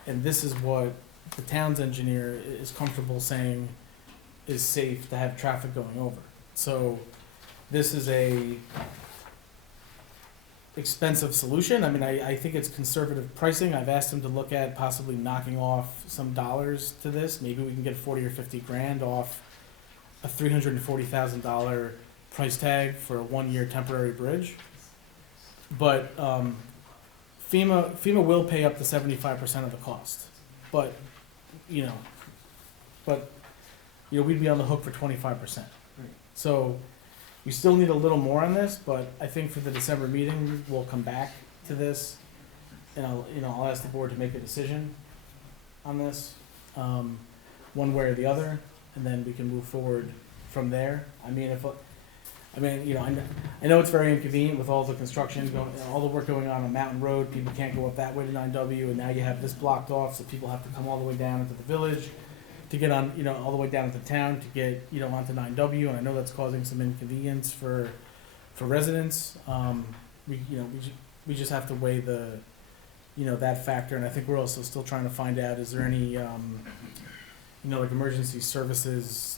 And this is what the town's engineer is comfortable saying is safe to have traffic going over. So this is a expensive solution. I mean, I think it's conservative pricing. I've asked him to look at possibly knocking off some dollars to this. Maybe we can get 40 or 50 grand off a $340,000 price tag for a 1-year temporary bridge. But FEMA will pay up to 75% of the cost. But we'd be on the hook for 25%. So we still need a little more on this, but I think for the December meeting, we'll come back to this, and I'll ask the board to make a decision on this, one way or the other, and then we can move forward from there. I know it's very inconvenient with all the construction all the work going on Mountain Road. People can't go up that way to 9W, and now you have this blocked off, so people have to come all the way down into the village to get on, all the way down to town to get, onto 9W, and I know that's causing some inconvenience for residents. We just have to weigh that factor, and I think we're also still trying to find out, is there any, like emergency services,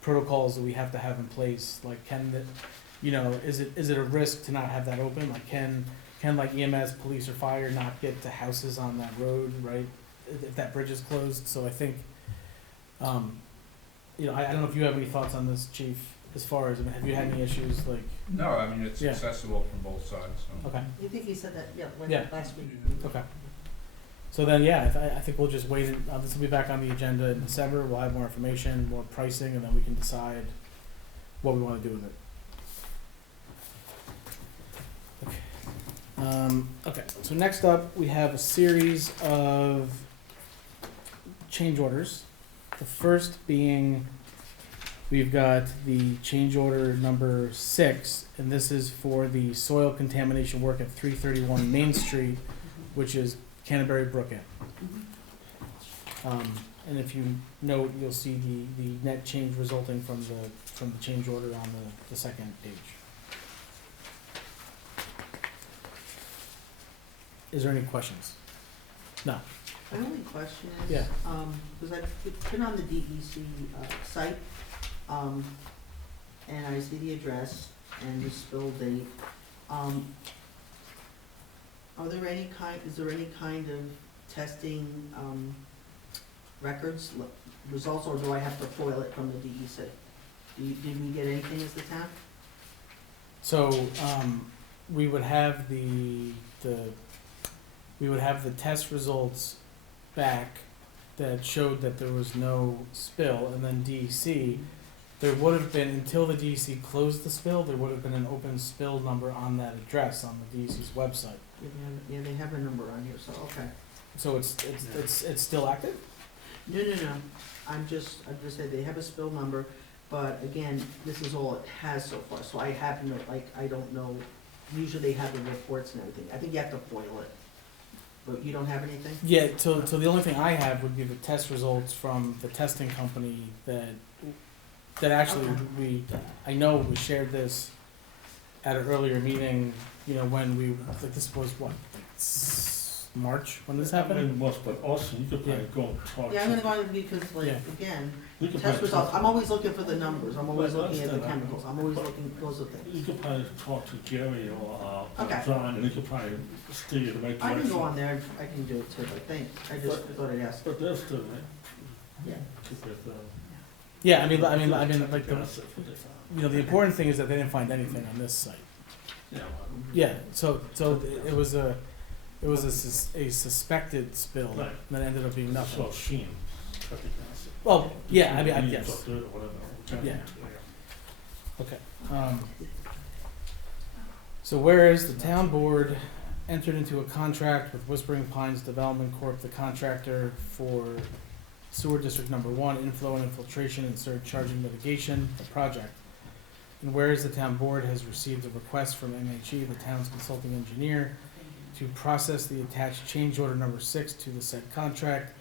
protocols that we have to have in place, like is it a risk to not have that open? Like can like EMS, police or fire not get to houses on that road, right? If that bridge is closed, so I think, I don't know if you have any thoughts on this, Chief, as far as, have you had any issues, like, No, I mean, it's Yeah. accessible from both sides, so. okay, You think he said that, Yeah. last week? okay. So then, I think we'll just wait, this will be back on the agenda in December, we'll have more information, more pricing, and then we can decide what we wanna do with it. Okay, so next up, we have a series of change orders. The first being, we've got the change order number 6, and this is for the soil contamination work at 331 Main Street, which is Canterbury Brook End. And if you note, you'll see the net change resulting from the change order on the second page. Is there any questions? No. My only question is, Yeah. because I've been on the DEC site, and I see the address and the spill date. Is there any kind of testing, records, results, or do I have to foil it from the DEC? Did we get anything as the town? So, we would have the test results back that showed that there was no spill, and then DEC, there would have been, until the DEC closed the spill, there would have been an open spill number on that address on the DEC's website. Yeah, they have a number on here, so, okay. So it's still active? No. I'm just saying, they have a spill number, but again, this is all it has so far, so I happen to, I don't know, usually they have the reports and everything. I think you have to foil it. But you don't have anything? Yeah, so the only thing I have would be the test results from the testing company that actually I know we shared this at an earlier meeting, when this was what, March, when this happened? It was, but also you could probably go and talk to. Yeah, I'm gonna go on because Yeah. again, You could test probably results, talk- I'm always looking for the numbers, I'm always Right, looking at the understand that. chemicals, I'm always looking, those are You things. could probably talk to Gary or Okay. John, and he could probably steer you the right I direction. can go on there, I can do it too, I think, I just thought I'd ask. But there's still, right? Yeah. Keep it, Yeah, I mean, like the that's it for this, the important thing is that they didn't find anything on this site. yeah, well, Yeah, so it was a suspected spill Right. that ended up being nothing. So Sheen, I think that's it. Well, yeah, I You guess. talk to it or whatever. Yeah. Okay. So whereas the town board entered into a contract with Whispering Pines Development Corp., the contractor for sewer district number 1, inflow and infiltration and surcharging mitigation, the project. And whereas the town board has received a request from MHE, the town's consulting engineer, to process the attached change order number 6 to the said contract.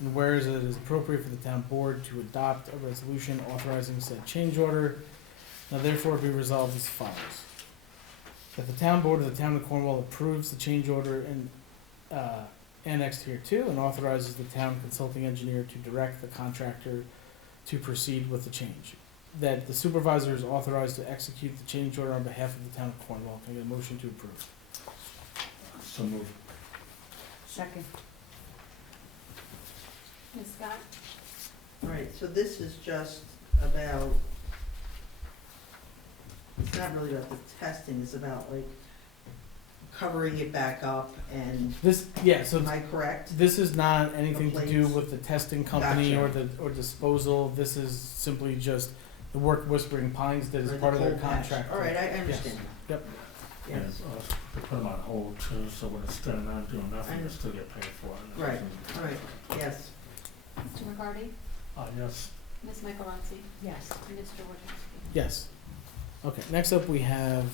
And whereas it is appropriate for the town board to adopt a resolution authorizing said change order, now therefore be resolved as follows. That the town board of the town of Cornwall approves the change order in, annexed here too, and authorizes the town consulting engineer to direct the contractor to proceed with the change. That the supervisor is authorized to execute the change order on behalf of the town of Cornwall. Can I get a motion to approve? So move. Second. Ms. Scott? Alright, so this is just about, it's not really about the testing, it's about like covering it back up and, So am I correct? this is not anything to do Complaints. with the testing company Gotcha. or disposal. This is simply just the work Whispering Pines did as Or the part of their cold patch. contract. Alright, I understand. Yep. And Yes, they put them on hold too, so when it's standing on doing nothing, they still get paid for it. right, alright, yes. Mr. McCarty? Yes. Ms. Michaelozzi? Yes. And Mr. Wojciechowski? Yes. Okay, next up we have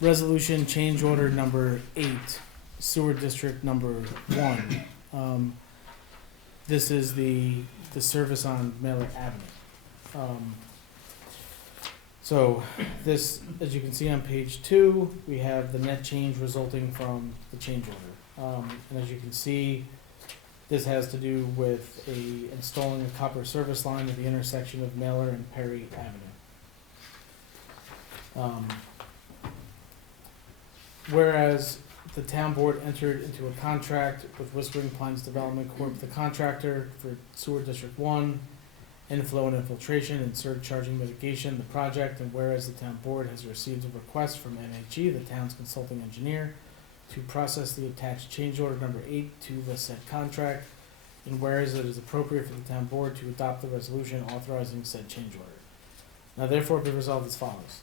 resolution change order number 8, sewer district number 1. This is the service on Miller Avenue. So this, as you can see on page 2, we have the net change resulting from the change order. And as you can see, this has to do with installing a copper service line at the intersection of Miller and Perry Avenue. Whereas the town board entered into a contract with Whispering Pines Development Corp., the contractor for Sewer District 1, inflow and infiltration and surcharging mitigation, the project, and whereas the town board has received a request from MHE, the town's consulting engineer, to process the attached change order number 8 to the said contract, and whereas it is appropriate for the town board to adopt the resolution authorizing said change order. Now therefore be resolved as follows.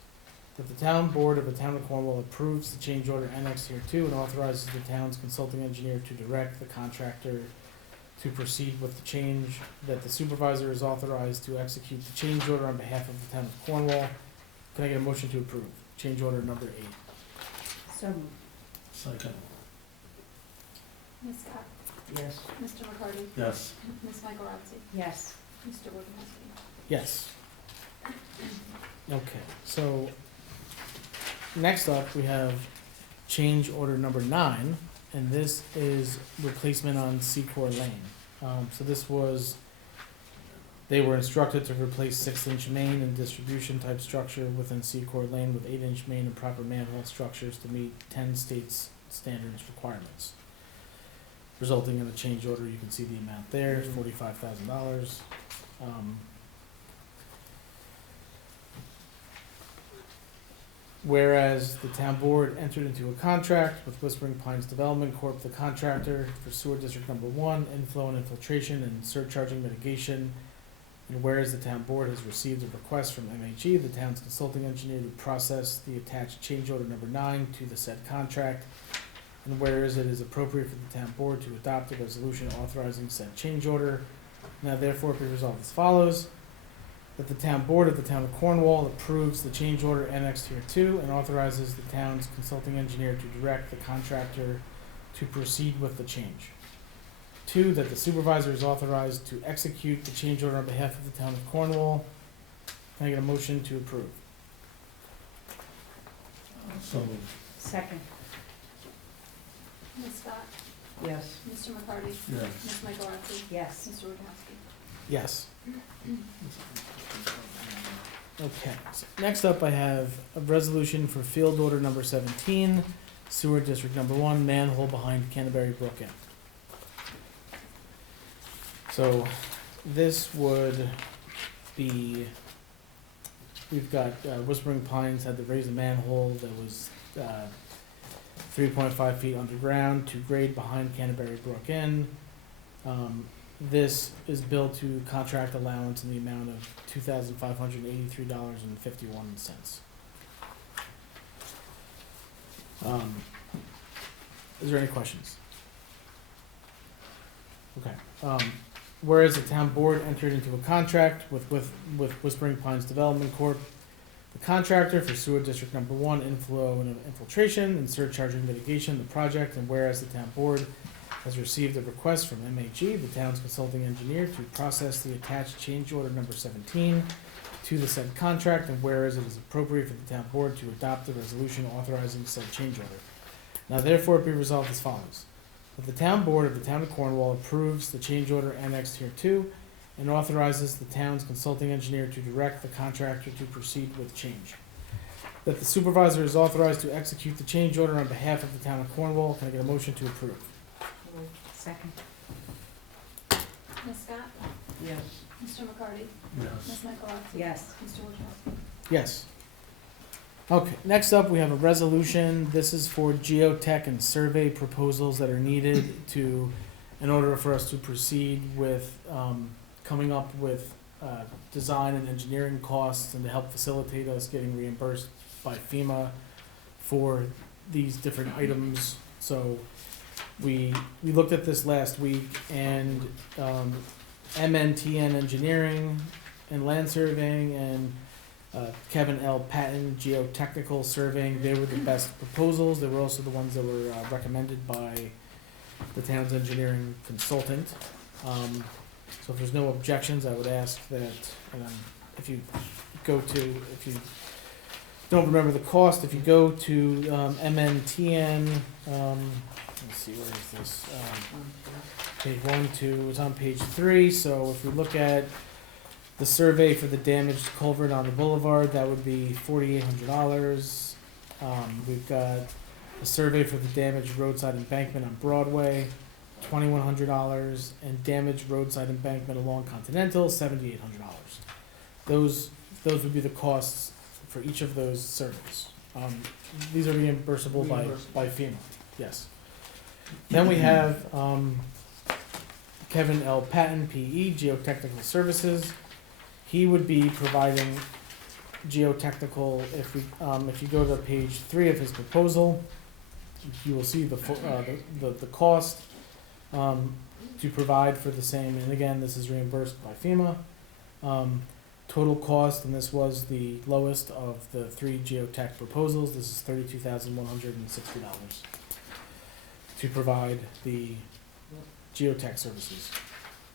That the town board of the town of Cornwall approves the change order annexed here too and authorizes the town's consulting engineer to direct the contractor to proceed with the change, that the supervisor is authorized to execute the change order on behalf of the town of Cornwall. Can I get a motion to approve? Change order number 8. So moved. Second. Ms. Scott? Yes. Mr. McCarty? Yes. Ms. Michaelozzi? Yes. Mr. Wojciechowski? Yes. Okay, so next up we have change order number 9, and this is replacement on Secor Lane. So this was, they were instructed to replace 6-inch main and distribution type structure within Secor Lane with 8-inch main and proper manhole structures to meet 10 states standards requirements. Resulting in a change order, you can see the amount there, $45,000. Whereas the town board entered into a contract with Whispering Pines Development Corp., the contractor, for sewer district number 1, inflow and infiltration and surcharging mitigation. And whereas the town board has received a request from MHE, the town's consulting engineer, to process the attached change order number 9 to the said contract. And whereas it is appropriate for the town board to adopt a resolution authorizing said change order. Now therefore be resolved as follows. That the town board of the town of Cornwall approves the change order annexed here too and authorizes the town's consulting engineer to direct the contractor to proceed with the change. 2, that the supervisor is authorized to execute the change order on behalf of the town of Cornwall. Can I get a motion to approve? So moved. Second. Ms. Scott? Yes. Mr. McCarty? Yes. Ms. Michaelozzi? Yes. Mr. Wojciechowski? Yes. Okay, so next up I have a resolution for field order number 17, sewer district number 1, manhole behind Canterbury Brook Inn. So this would be, we've got Whispering Pines had to raise a manhole that was 3.5 feet underground to grade behind Canterbury Brook Inn. This is billed to contract allowance in the amount of $2,583.51. Is there any questions? Okay. Whereas the town board entered into a contract with Whispering Pines Development Corp., the contractor for sewer district number 1, inflow and infiltration and surcharging mitigation, the project, and whereas the town board has received a request from MHE, the town's consulting engineer, to process the attached change order number 17 to the said contract, and whereas it is appropriate for the town board to adopt the resolution authorizing said change order. Now therefore be resolved as follows. That the town board of the town of Cornwall approves the change order annexed here too, and authorizes the town's consulting engineer to direct the contractor to proceed with change. That the supervisor is authorized to execute the change order on behalf of the town of Cornwall. Can I get a motion to approve? Second. Ms. Scott? Yes. Mr. McCarty? Yes. Ms. Michaelozzi? Yes. Mr. Wojciechowski? Yes. Okay, next up, we have a resolution. This is for geotech and survey proposals that are needed in order for us to proceed with, coming up with, design and engineering costs and to help facilitate us getting reimbursed by FEMA for these different items. So we looked at this last week, and MNTN Engineering and Land Surveying and Kevin L. Patton Geotechnical Surveying, they were the best proposals. They were also the ones that were recommended by the town's engineering consultant. So if there's no objections, I would ask that, if you don't remember the cost, if you go to, MNTN, let's see, where is this? Page 1, 2, it's on page 3, so if we look at the survey for the damaged culvert on the boulevard, that would be $4,800. We've got a survey for the damaged roadside embankment on Broadway, $2,100, and damaged roadside embankment along Continental, $7,800. Those would be the costs for each of those surveys. These are reimbursable by FEMA, yes. Then we have Kevin L. Patton, PE, Geotechnical Services. He would be providing geotechnical, if you go to page 3 of his proposal, you will see the cost to provide for the same, and again, this is reimbursed by FEMA. Total cost, and this was the lowest of the 3 geotech proposals, this is $32,160 to provide the geotech services.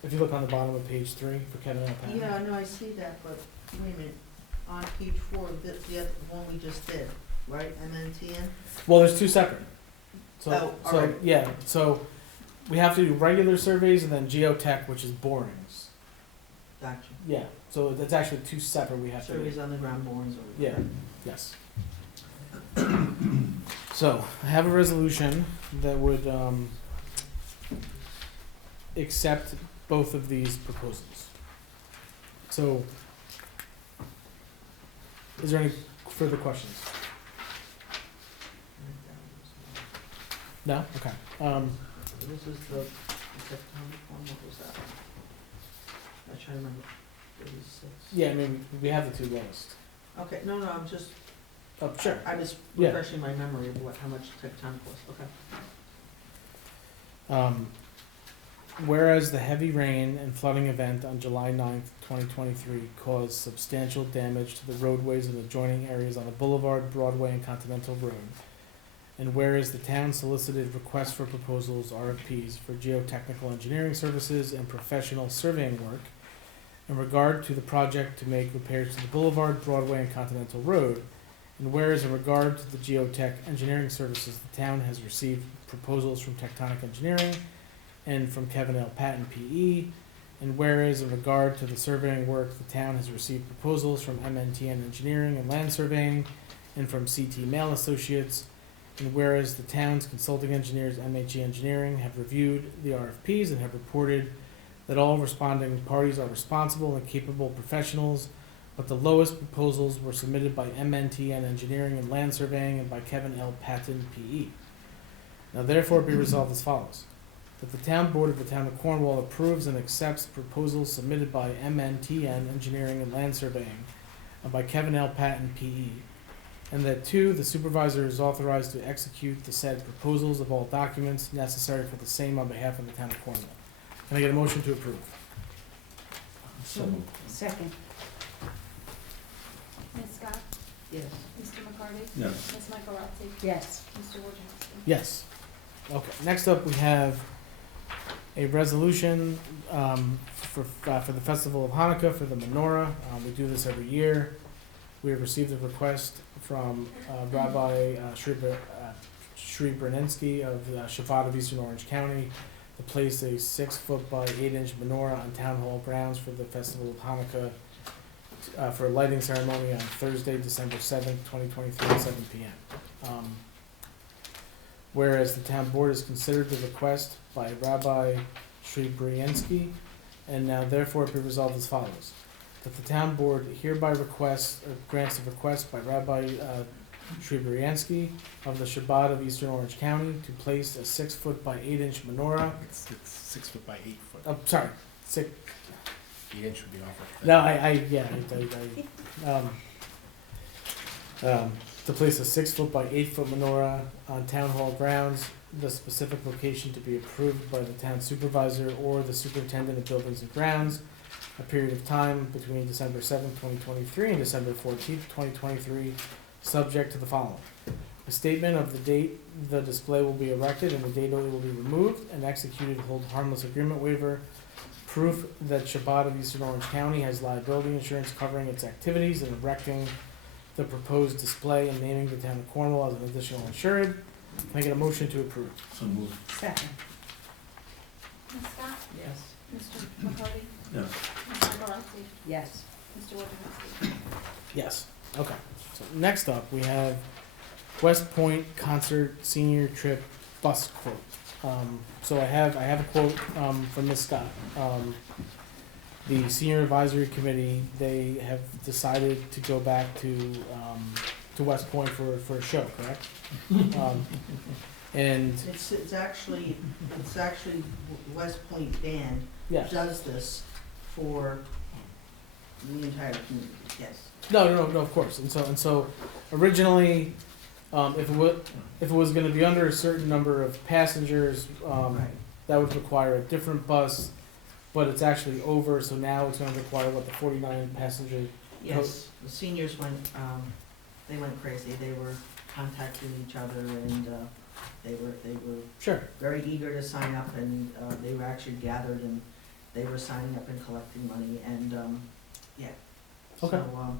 If you look on the bottom of page 3 for Kevin L. Patton. Yeah, no, I see that, but wait a minute, on page 4, the other one we just did, right, MNTN? Well, there's 2 separate. So, Oh, alright. yeah, so we have to do regular surveys and then geotech, which is borings. Gotcha. Yeah, so that's actually 2 separate we have to do. Surveys on the ground, borings over Yeah, there. yes. So, I have a resolution that would, accept both of these proposals. So, is there any further questions? No? Okay. This is the September one, what was that? I'm trying to remember. 36. Yeah, I mean, we have the 2 lowest. Okay, no, I'm just, Oh, sure. I'm just Yeah. refreshing my memory of how much tectonic was, okay. Whereas the heavy rain and flooding event on July 9th, 2023 caused substantial damage to the roadways and adjoining areas on the Boulevard, Broadway, and Continental Road. And whereas the town solicited requests for proposals, RFPs, for geotechnical engineering services and professional surveying work in regard to the project to make repairs to the Boulevard, Broadway, and Continental Road. And whereas in regard to the geotech engineering services, the town has received proposals from Tectonic Engineering and from Kevin L. Patton, PE. And whereas in regard to the surveying work, the town has received proposals from MNTN Engineering and Land Surveying and from CT Mail Associates. And whereas the town's consulting engineers, MHE Engineering, have reviewed the RFPs and have reported that all responding parties are responsible and capable professionals, but the lowest proposals were submitted by MNTN Engineering and Land Surveying and by Kevin L. Patton, PE. Now therefore be resolved as follows. That the town board of the town of Cornwall approves and accepts proposals submitted by MNTN Engineering and Land Surveying and by Kevin L. Patton, PE. And that 2, the supervisor is authorized to execute the said proposals of all documents necessary for the same on behalf of the town of Cornwall. Can I get a motion to approve? Second. Ms. Scott? Yes. Mr. McCarty? Yes. Ms. Michaelozzi? Yes. Mr. Wojciechowski? Yes. Okay, next up we have a resolution for the Festival of Hanukkah for the menorah. We do this every year. We have received a request from Rabbi Shri Braninsky of the Shabbat of Eastern Orange County to place a 6-foot by 8-inch menorah on Town Hall grounds for the Festival of Hanukkah for a lighting ceremony on Thursday, December 7th, 2023 at 7 p.m. Whereas the town board has considered the request by Rabbi Shri Braninsky, and now therefore be resolved as follows. That the town board hereby requests, or grants the request by Rabbi Shri Braninsky of the Shabbat of Eastern Orange County to place a 6-foot by 8-inch menorah. It's 6 foot by 8 foot. Oh, sorry, 6. 8 inch would be awful. No, to place a 6-foot by 8-foot menorah on town hall grounds, the specific location to be approved by the town supervisor or the superintendent of buildings and grounds, a period of time between December 7th, 2023 and December 14th, 2023, subject to the following. A statement of the date the display will be erected and the date it will be removed, an executed hold harmless agreement waiver, proof that Shabbat of Eastern Orange County has liability insurance covering its activities in erecting the proposed display and naming the town of Cornwall as an additional insured. Can I get a motion to approve? So moved. Second. Ms. Scott? Yes. Mr. McCarty? Yes. Mr. Valenti? Yes. Mr. Wojciechowski? Yes. Okay. So next up, we have West Point Concert Senior Trip Bus Quote. So I have a quote from Ms. Scott. The Senior Advisory Committee, they have decided to go back to West Point for a show, correct? And It's actually West Point Band yes. does this for the entire community, yes. No, of course. And so originally, if it was going to be under a certain number of passengers, Right. that would require a different bus, but it's actually over, so now it's going to require the 49 passenger. Yes, the seniors went, they went crazy. They were contacting each other and, they were Sure. very eager to sign up and, they were actually gathered and they were signing up and collecting money and, yeah. Okay. So,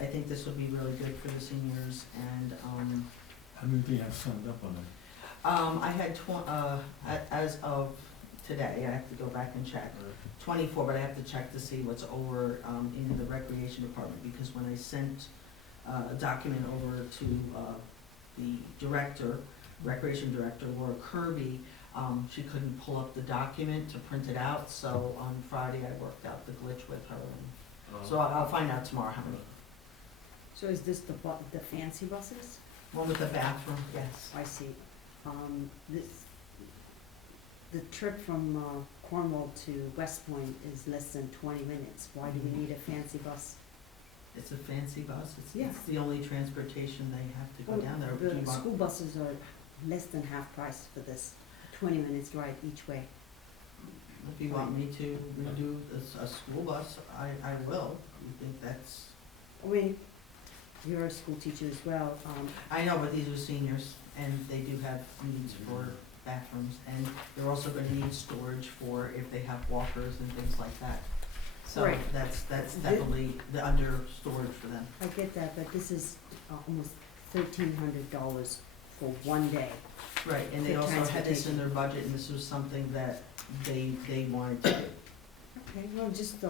I think this would be really good for the seniors and, How many do you have signed up on it? I had as of today, I have to go back and check, 24, but I have to check to see what's over, in the recreation department, because when I sent, a document over to, the director, recreation director, Laura Kirby, she couldn't pull up the document to print it out, so on Friday I worked out the glitch with her, and, so I'll find out tomorrow how many. So is this the fancy buses? One with the bathroom, yes. I see. The trip from Cornwall to West Point is less than 20 minutes. Why do we need a fancy bus? It's a fancy bus, Yeah. it's the only transportation they have to go Well, down there. Do you The want- school buses are less than half price for this, 20 minutes ride each way. If you want me to redo a school bus, I will. You think that's, I mean, you're a school teacher as well. I know, but these are seniors and they do have needs for bathrooms. And they're also gonna need storage for if they have walkers and things like that. So Right. that's definitely the under storage for them. I get that, but this is almost $1,300 for one day. Right, and they For also had this in transportation. their budget and this was something that they wanted to do. Okay, well, just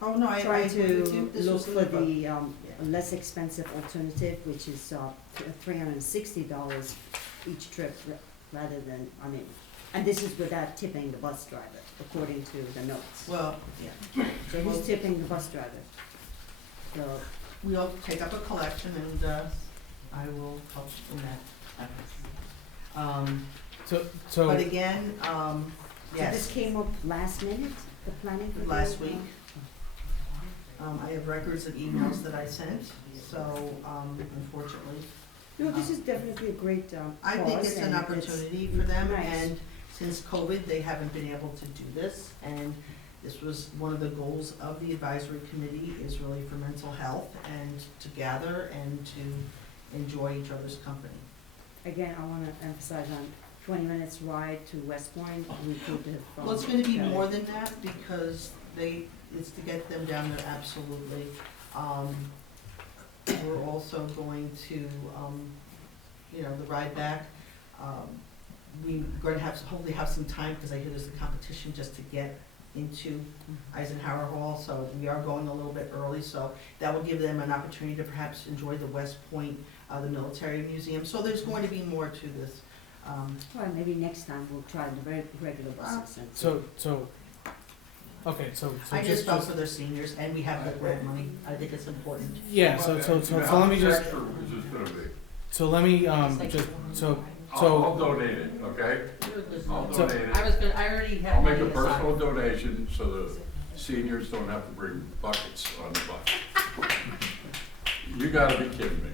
Oh, no, I try agree to with you. This look was in for their budget. the less expensive alternative, which is $360 each trip rather than, and this is without tipping the bus driver, according to the notes. Well, yeah. So who's tipping the bus driver? So, We'll take up a collection and, I will help in that. So But again, so yes. this came up last minute, the planning? for the- Last week. I have records of emails that I sent, so, unfortunately, No, this is definitely a great cause. I think it's an and opportunity for them, nice. and since COVID, they haven't been able to do this, and this was one of the goals of the advisory committee, is really for mental health, and to gather and to enjoy each other's company. Again, I wanna emphasize on 20 minutes ride to West Point, we could have. Well, it's gonna be more than that, because it's to get them down there, absolutely. We're also going to, the ride back, we're gonna hopefully have some time, because I hear there's a competition just to get into Eisenhower Hall, so we are going a little bit early, so that will give them an opportunity to perhaps enjoy the West Point, the military museum, so there's going to be more to this. Well, maybe next time we'll try the regular buses and. okay, so I just felt for their seniors, and we have the grant money, I think it's important. yeah, so let me just, How much extra is this gonna be? so let me I'll donate it, okay? I'll So- donate it. I already I'll make a personal donation so the seniors don't have to bring buckets on the bus. You gotta be kidding me.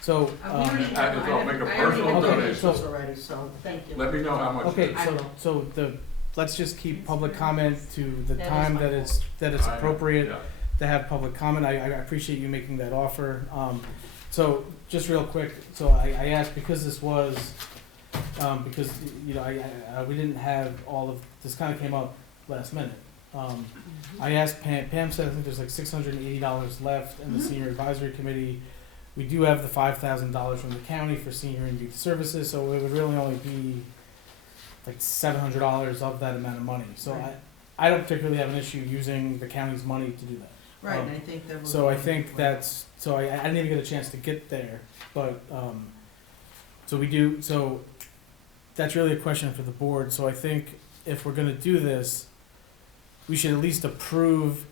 so I'll make a personal donation. Already, so, thank you. Let me know how much. it okay, is. so let's just keep public comment to the That is time my that it's I know, appropriate yeah. to have public comment. I appreciate you making that offer. So, just real quick, so I asked, because this was, because, you know, we didn't have all of, this kinda came up last minute. I asked Pam said I think there's like $680 left in the Mhm. senior advisory committee. We do have the $5,000 from the county for senior and youth services, so it would really only be like $700 of that amount of money. So Right. I don't particularly have an issue using the county's money to do that. Right, and I think that was. So I think that's, so I didn't even get a chance to get there, but, so we do, so that's really a question for the board, so I think if we're gonna do this, we should at least approve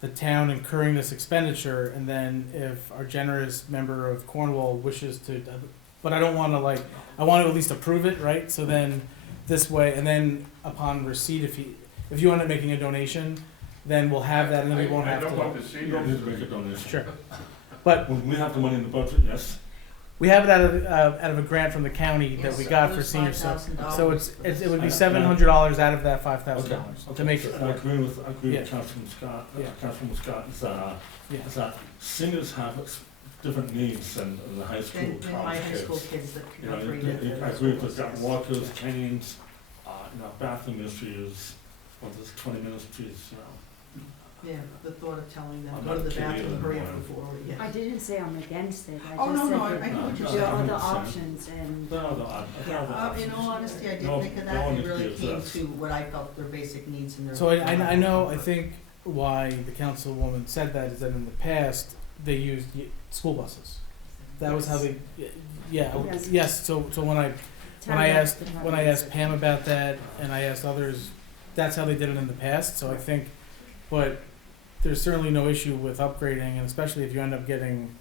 the town incurring this expenditure, and then if our generous member of Cornwall wishes to, but I don't wanna like, I wanna at least approve it, right? So then, this way, and then upon receipt, if you end up making a donation, then we'll have that, and then we won't have I don't want to. the You don't need seniors. to make a donation. Sure. But When we have the money in the budget, yes. we have it out of a grant from the county that we got for senior stuff. So it would be $700 out of that $5,000 to make it I work. agree with Yeah. Councilman Scott, Yeah. Councilman Scott, Yeah. is that seniors have different needs than the high school, Than my college high kids. school kids that You can know, operate I at agree with that, walkers, canes, bathroom issues, or there's 20 ministries, Yeah, the thought of telling them, I'm go to not the kidding bathroom, you, hurry up Lauren. before, yeah. I didn't say I'm against it, I Oh, just no, no, said I know what you're there are saying. other options and, No, other In all honesty, I did No- think of no that, one it really gives came us. to what I felt their basic needs and their. So I know, I think why the councilwoman said that is that in the past, they used school buses. That was how they, yeah, Yes. yes, so when I town asked departments. Pam about that, and I asked others, that's how they did it in the past, so I think, but there's certainly no issue with upgrading, and especially if you end up getting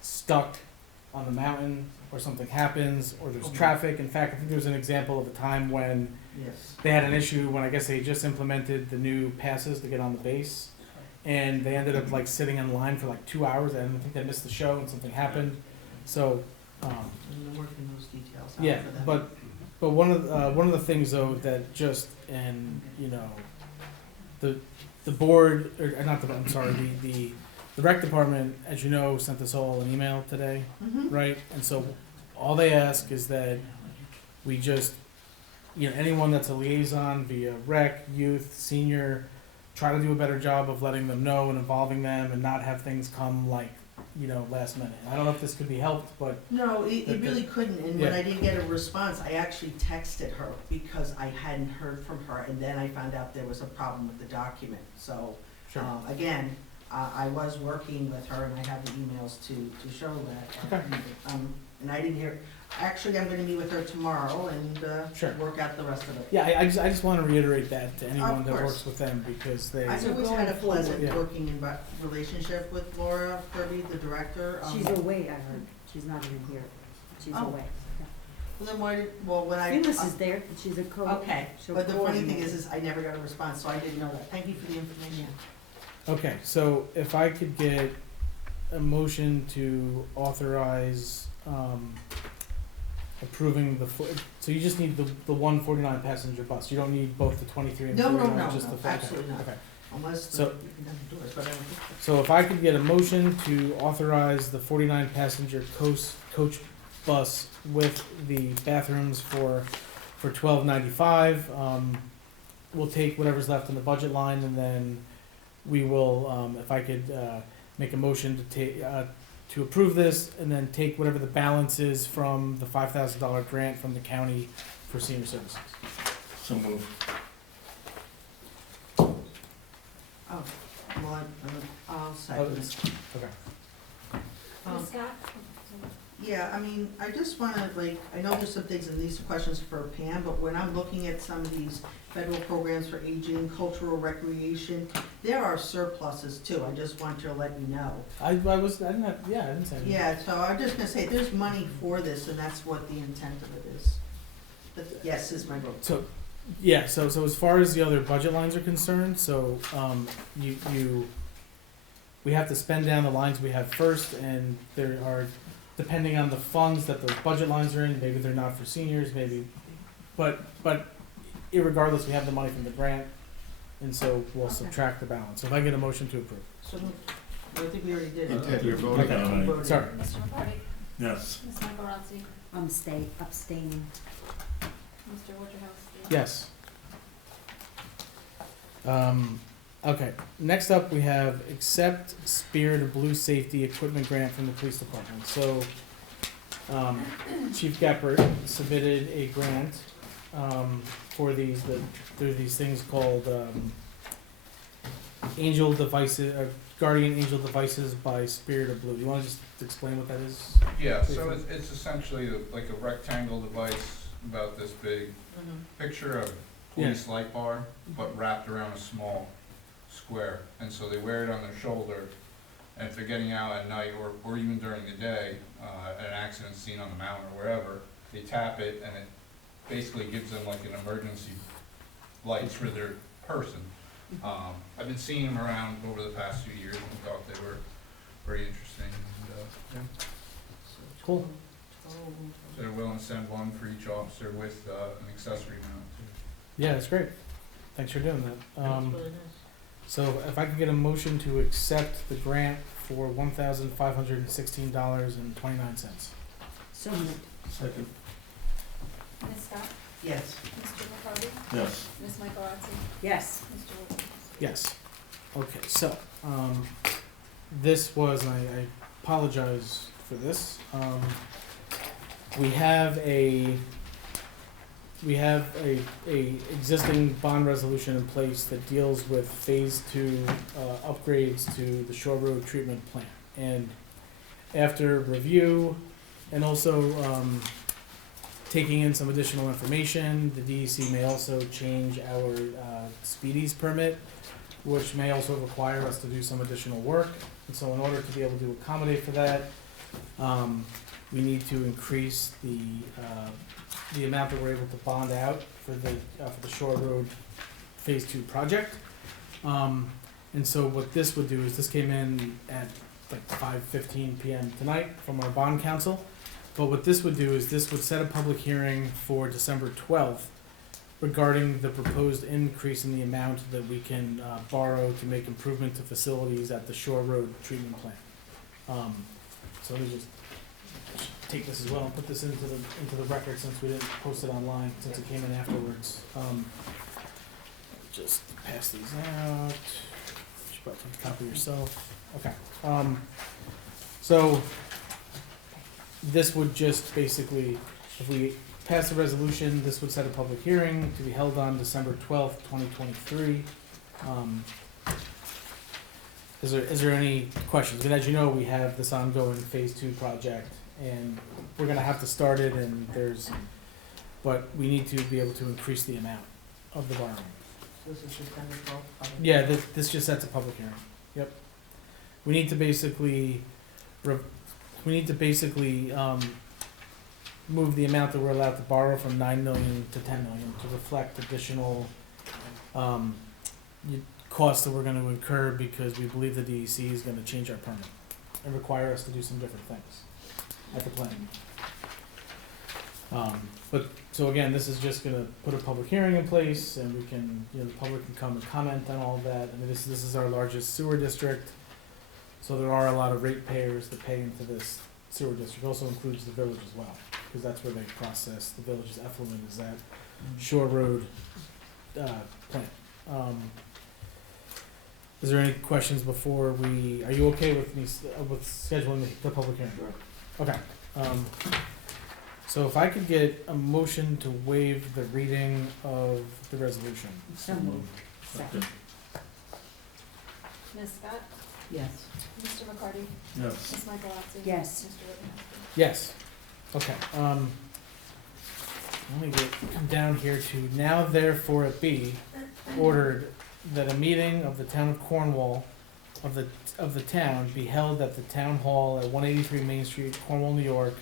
stuck on the mountain, or something happens, or there's traffic. In fact, I think there was an example of a time when Yes. they had an issue when I guess they just implemented the new passes to get on the base, and they ended up like sitting in line for like 2 hours, and I think they missed the show and something happened, so, And they're working those details out yeah, for them. but one of the things though that just, and you know, the board, or not the, I'm sorry, the rec department, as you know, sent us all an email today, Mhm. right? And so all they ask is that we just, you know, anyone that's a liaison via rec, youth, senior, try to do a better job of letting them know and involving them and not have things come like, you know, last minute. I don't know if this could be helped, but No, it really couldn't, and when Yeah. I didn't get a response, I actually texted her because I hadn't heard from her, and then I found out there was a problem with the document, so. sure. Again, I was working with her and I have the emails to show that. Okay. And I didn't hear, actually, I'm gonna meet with her tomorrow and, Sure. work out the rest of it. Yeah, I just want to reiterate that to anyone that course. works with them because they, I've So always going had a forward- pleasant Yeah. working relationship with Laura Kirby, the director. She's away, I heard, she's not even here, she's Oh. away. Well, then why did, well, when I. Phyllis is there, she's a co. Okay, she'll but the funny thing coordinate. is I never got a response, so I didn't know that. Thank you for the information. okay, so if I could get a motion to authorize, approving so you just need the 149 passenger bus, you don't need both the 23 and No, 49, no, just the. no, absolutely not. Okay. Unless the, So- you can have the doors, but I don't think So if I could get a motion to authorize the 49 passenger coach bus with the bathrooms for $12.95, we'll take whatever's left in the budget line and then we will, if I could, make a motion to take, to approve this and then take whatever the balance is from the $5,000 grant from the county for senior services. So move. Oh, well, I'll second it. Okay. Ms. Scott? Yeah, I mean, I just wanna, like, I know there's some things, and these are questions for Pam, but when I'm looking at some of these federal programs for aging, cultural recreation, there are surpluses too, I just want to let you know. I didn't say anything. Yeah, so I'm just gonna say, there's money for this, and that's what the intent of it is. But yes is my vote. So, yeah, so as far as the other budget lines are concerned, so, we have to spend down the lines we have first, and there are, depending on the funds that those budget lines are in, maybe they're not for seniors, maybe, but irregardless, we have the money from the grant, and so we'll Okay. subtract the balance. So if I get a motion to approve. So, I think we already did You it. did, you're voting. Okay. We voted. Sorry. Mr. McCarty? Yes. Ms. Michaelozzi? Abstaining. Mr. Wojciechowski? Yes. Okay, next up, we have accept Spirit of Blue Safety Equipment Grant from the Police Department. So, Chief Geppert submitted a grant, for these, there are these things called, Angel Devices, Guardian Angel Devices by Spirit of Blue. You wanna just explain what that is? Yeah, so it's essentially like a rectangle device about this big. Picture a police light bar, but wrapped around a small square. And so they wear it on their shoulder, and if they're getting out at night or even during the day, at an accident scene on the mountain or wherever, they tap it and it basically gives them like an emergency lights for their person. I've been seeing them around over the past few years and thought they were very interesting. And, yeah. Cool. So they're willing to send one for each officer with an accessory mount too. Yeah, that's great. Thanks for doing that. That's really nice. So if I could get a motion to accept the grant for $1,516.29. So moved. Second. Ms. Scott? Yes. Mr. McCarty? Yes. Ms. Michaelozzi? Yes. Mr. Wojciechowski? Yes. Okay, so, this was, and I apologize for this, we have a existing bond resolution in place that deals with phase 2, upgrades to the Shore Road treatment plant. And after review, and also, taking in some additional information, the DEC may also change our, speedies permit, which may also require us to do some additional work. And so in order to be able to accommodate for that, we need to increase the amount that we're able to bond out for the Shore Road Phase 2 project. And so what this would do is, this came in at like 5:15 PM tonight from our bond counsel. But what this would do is, this would set a public hearing for December 12th regarding the proposed increase in the amount that we can borrow to make improvement to facilities at the Shore Road treatment plant. So let me just take this as well and put this into the record, since we didn't post it online, since it came in afterwards. Just pass these out. You should probably take a copy yourself. Okay. So this would just basically, if we pass the resolution, this would set a public hearing to be held on December 12th, 2023. Is there any questions? And as you know, we have this ongoing Phase 2 project, and we're gonna have to start it, and but we need to be able to increase the amount of the borrowing. This is September 12th. Yeah, this just sets a public hearing. Yep. We need to basically, move the amount that we're allowed to borrow from 9 million to 10 million to reflect additional, costs that we're gonna incur, because we believe the DEC is gonna change our permit and require us to do some different things at the plant. So again, this is just gonna put a public hearing in place, and we can, the public can come and comment on all of that. I mean, this is our largest sewer district, so there are a lot of ratepayers that pay into this sewer district. Also includes the village as well, because that's where they process the village's effluent, is that Shore Road, plant. Is there any questions before are you okay with me, with scheduling the public hearing? Sure. Okay, so if I could get a motion to waive the reading of the resolution. So moved. Second. Ms. Scott? Yes. Mr. McCarty? Yes. Ms. Michaelozzi? Yes. Mr. Wojciechowski? Yes, okay, let me come down here to, now therefore it be ordered that a meeting of the town of Cornwall, of the town, be held at the town hall at 183 Main Street, Cornwall, New York,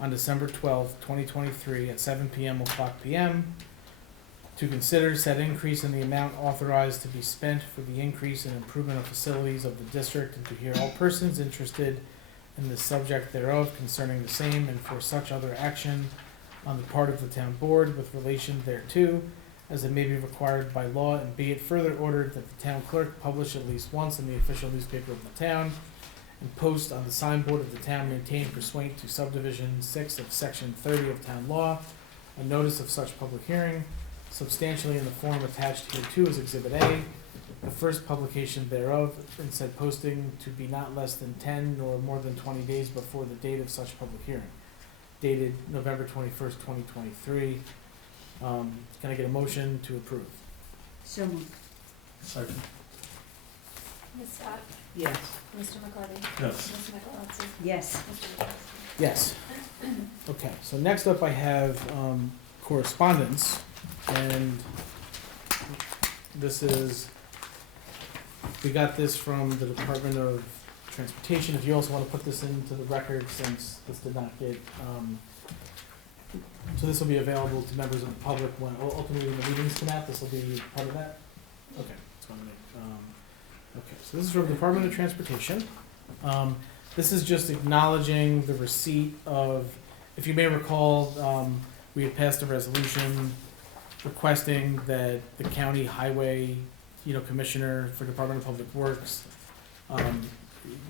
on December 12th, 2023, at 7 p.m. to consider said increase in the amount authorized to be spent for the increase and improvement of facilities of the district, and to hear all persons interested in the subject thereof concerning the same, and for such other action on the part of the town board with relation thereto, as it may be required by law, and be it further ordered that the town clerk publish at least once in the official newspaper of the town and post on the signboard of the town maintained pursuant to subdivision 6 of section 30 of town law a notice of such public hearing, substantially in the form attached hereto as Exhibit A, the first publication thereof, and said posting to be not less than 10 nor more than 20 days before the date of such public hearing, dated November 21st, 2023. Can I get a motion to approve? So moved. Second. Ms. Scott? Yes. Mr. McCarty? Yes. Ms. Michaelozzi? Yes. Mr. Wojciechowski? Yes. Okay, so next up I have correspondence, and this is, we got this from the Department of Transportation. If you also want to put this into the record, since this did not get, so this will be available to members of the public when, ultimately when the meetings come out, this will be part of that? Okay, just want to make, okay, so this is from the Department of Transportation. This is just acknowledging the receipt of, if you may recall, we had passed a resolution requesting that the county highway, commissioner for Department of Public Works,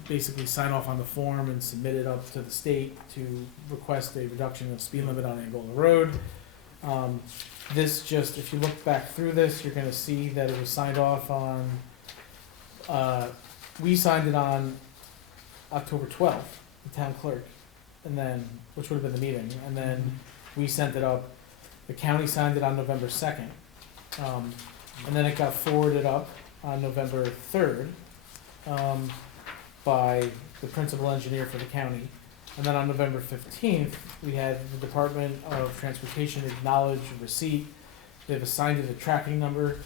basically sign off on the form and submit it up to the state to request a reduction of speed limit on Angola Road. This just, if you look back through this, you're gonna see that it was signed off on, we signed it on October 12th, the town clerk, and then, which would have been the meeting, and then we sent it up, the county signed it on November 2nd, and then it got forwarded up on November 3rd, by the principal engineer for the county. And then on November 15th, we had the Department of Transportation acknowledge receipt. They've assigned it a tracking number,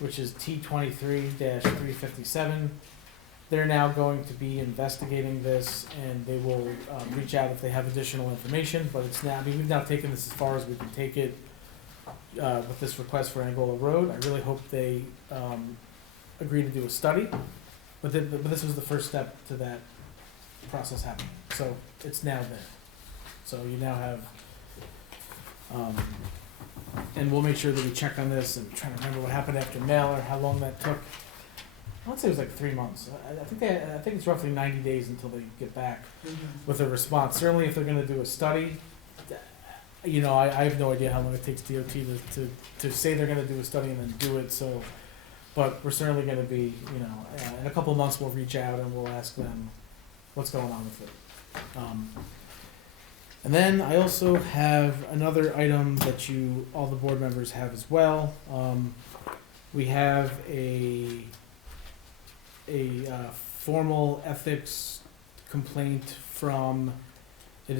which is T23-357. They're now going to be investigating this, and they will reach out if they have additional information, but it's now, we've now taken this as far as we can take it with this request for Angola Road. I really hope they agree to do a study, but this was the first step to that process happening. So it's now there. So you now have, and we'll make sure that we check on this and try to remember what happened after mail or how long that took. I would say it was like 3 months. I think it's roughly 90 days until they get back with a response. Certainly, if they're going to do a study, I have no idea how long it takes DOT to say they're going to do a study and then do it. So, but we're certainly going to be, in a couple of months we'll reach out and we'll ask them what's going on with it. And then I also have another item that all the board members have as well. We have a formal ethics complaint from, should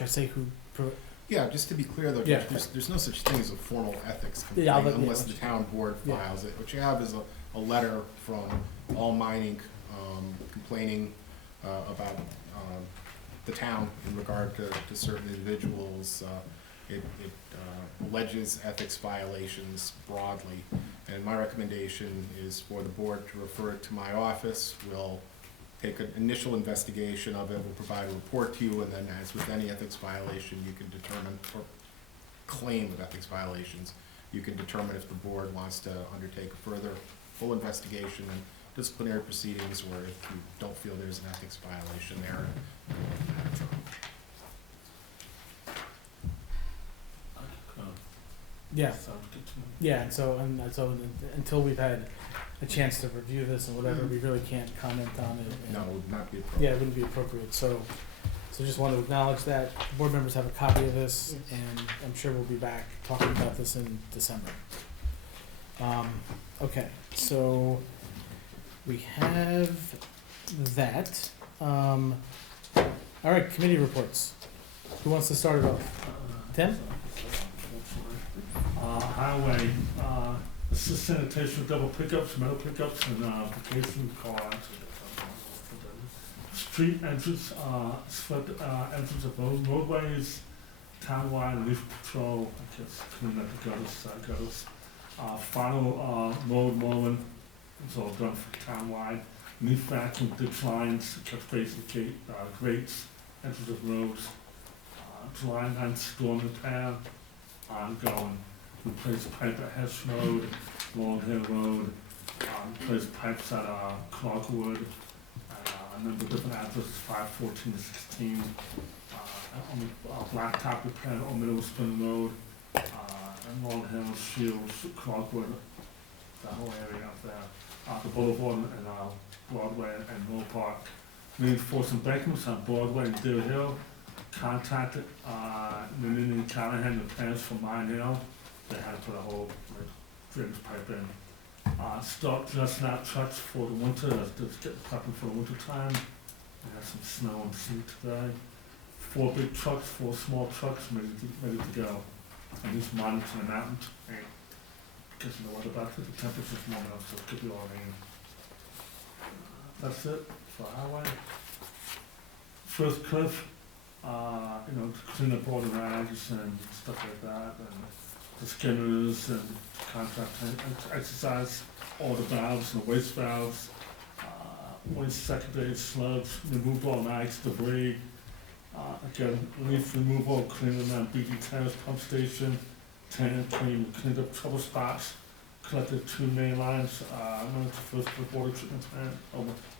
I say who? Yeah, just to be clear though, Yeah. there's no such thing as a formal ethics Yeah, complaint but- yeah, unless the town board yeah. files it. What you have is a letter from All Mining complaining about the town in regard to certain individuals. It alleges ethics violations broadly, and my recommendation is for the board to refer it to my office. We'll take an initial investigation of it, we'll provide a report to you, and then as with any ethics violation, you can determine, or claim of ethics violations, you can determine if the board wants to undertake a further full investigation and disciplinary proceedings, or if you don't feel there's an ethics violation there. Yeah. Sounds good to me. Yeah, and so until we've had a chance to review this and whatever, we really can't comment on it. And- No, it would not be Yeah, appropriate. it wouldn't be appropriate, so just want to acknowledge that. Board members have a copy of this, Yes. and I'm sure we'll be back talking about this in December. Okay, so we have that. All right, committee reports. Who wants to start it off? Tim? Highway, assist sanitation, double pickups, metal pickups, and vacation cars. Street entrance, split entrance of roadways, townwide leaf patrol, I guess, clean up the gutters. Final road mowing, it's all done for townwide. Leaf vacuum, ditch lines, catch basin gate, grates, entrance of roads, July 9th storm repair, ongoing. replaced pipe at Hess Road, Long Hill Road, replaced pipes at, Clarkwood, and, a number of different addresses, 514 to 16. On the blacktop repair on Middle Spring Road, and Long Hill, Shields, Clarkwood, that whole area up there. The Boulevard and, Broadway and Mill Park. Reinforced embankments on Broadway and Deer Hill. Contacted, Noonan and Callahan, the plans for Mine Hill. They had to put a whole, like, drainage pipe in. Start dressing out trucks for the winter, just getting prepping for the winter time. We had some snow and sleet today. 4 big trucks, 4 small trucks, ready to go. And he's monitoring them out and because you know what about it, the temperature's warm enough, so it could be all rain. That's it for highway. First Cliff, to clean up all the rags and stuff like that, and the skimmers and contract exercise, all the valves and the waste valves, waste secondary sludge, remove all rags, debris. Again, leaf removal, cleaning around BD Terrace pump station, cleaned up trouble spots, collected 2 main lines, went to first water treatment plant,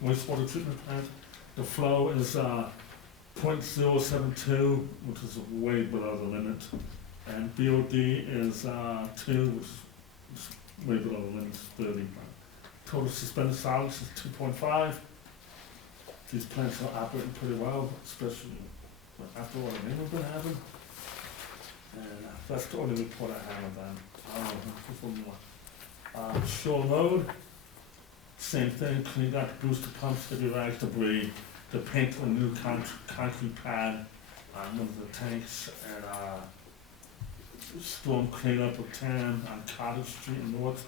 wastewater treatment plant. The flow is, 0.072, which is way below the limit, and BOD is, 2, which is way below the limit, 30. Total suspended solids is 2.5. These plants are operating pretty well, especially after all the rain we've been having. And that's the only report I have on them. Shore Road, same thing, cleaned out the booster pumps, heavy rags, debris, they painted a new concrete pad on one of the tanks, and storm cleanup of Tam on Cottage Street in North,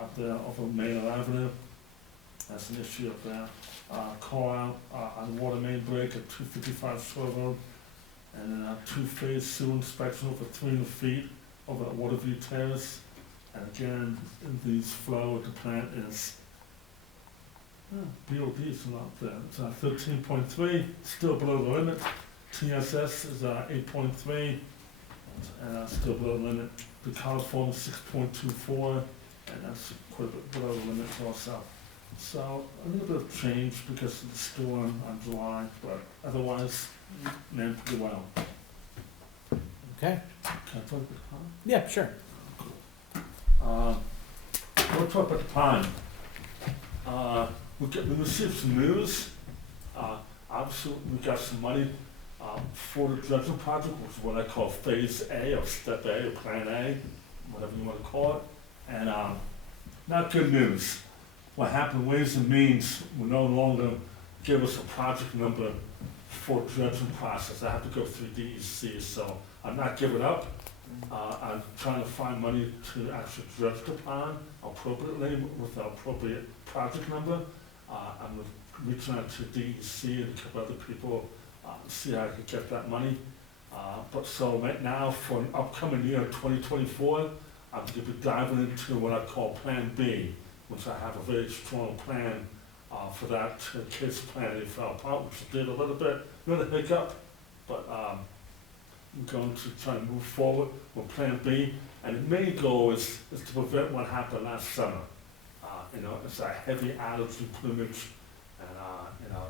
up there off of Maynard Avenue. That's an issue up there. Call out on the water main break at 255 Shore Road, and then 2-phase sewer inspection over 300 feet over at Waterview Terrace. And again, these flow at the plant is, BOD is not there. It's 13.3, still below the limit. TSS is 8.3, and still below the limit. The coliform is 6.24, and that's quite a bit below the limit also. So a little bit of change because of the storm on July, but otherwise, ran pretty well. Okay. Can I talk about the pond? Yeah, sure. We'll talk about the pond. We received some news. Obviously, we got some money for the dredging project, which is what I call Phase A, or Step A, or Plan A, whatever you want to call it. And not good news. What happened, Ways and Means will no longer give us a project number for dredging process. I have to go through DEC, so I'm not giving up. I'm trying to find money to actually dredge the pond appropriately with the appropriate project number. I'm reaching out to DEC and a couple other people to see how I can get that money. But so right now, for an upcoming year, 2024, I'm going to be diving into what I call Plan B, which I have a very strong plan for that case plan. They fell apart, which did a little bit, not a hiccup, but I'm going to try to move forward with Plan B. And the main goal is to prevent what happened last summer. It's a heavy allergy plumage, and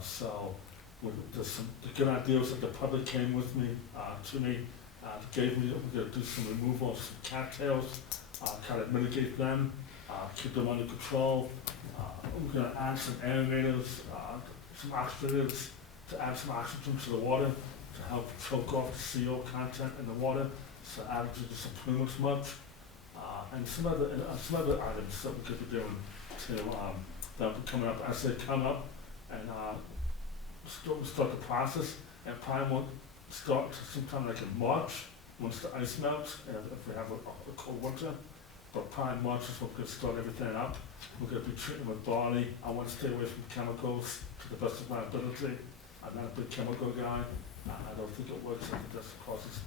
so there's some good ideas that the public came with me to me, gave me. We're going to do some removal of some cattails, kind of mitigate them. Keep them under control. We're going to add some aerators, some oxygenators to add some oxygen to the water to help choke off the CO content in the water, so allergy to some plumage much, and some other items that we could be doing to that will be coming up as they come up, and start the process, and probably won't start sometime like in March once the ice melts, and if we have a cold winter. But probably March is when we're going to start everything up. We're going to be treating with barley. I want to stay away from chemicals to the best of my ability. I'm not a big chemical guy. I don't think it works. I think that causes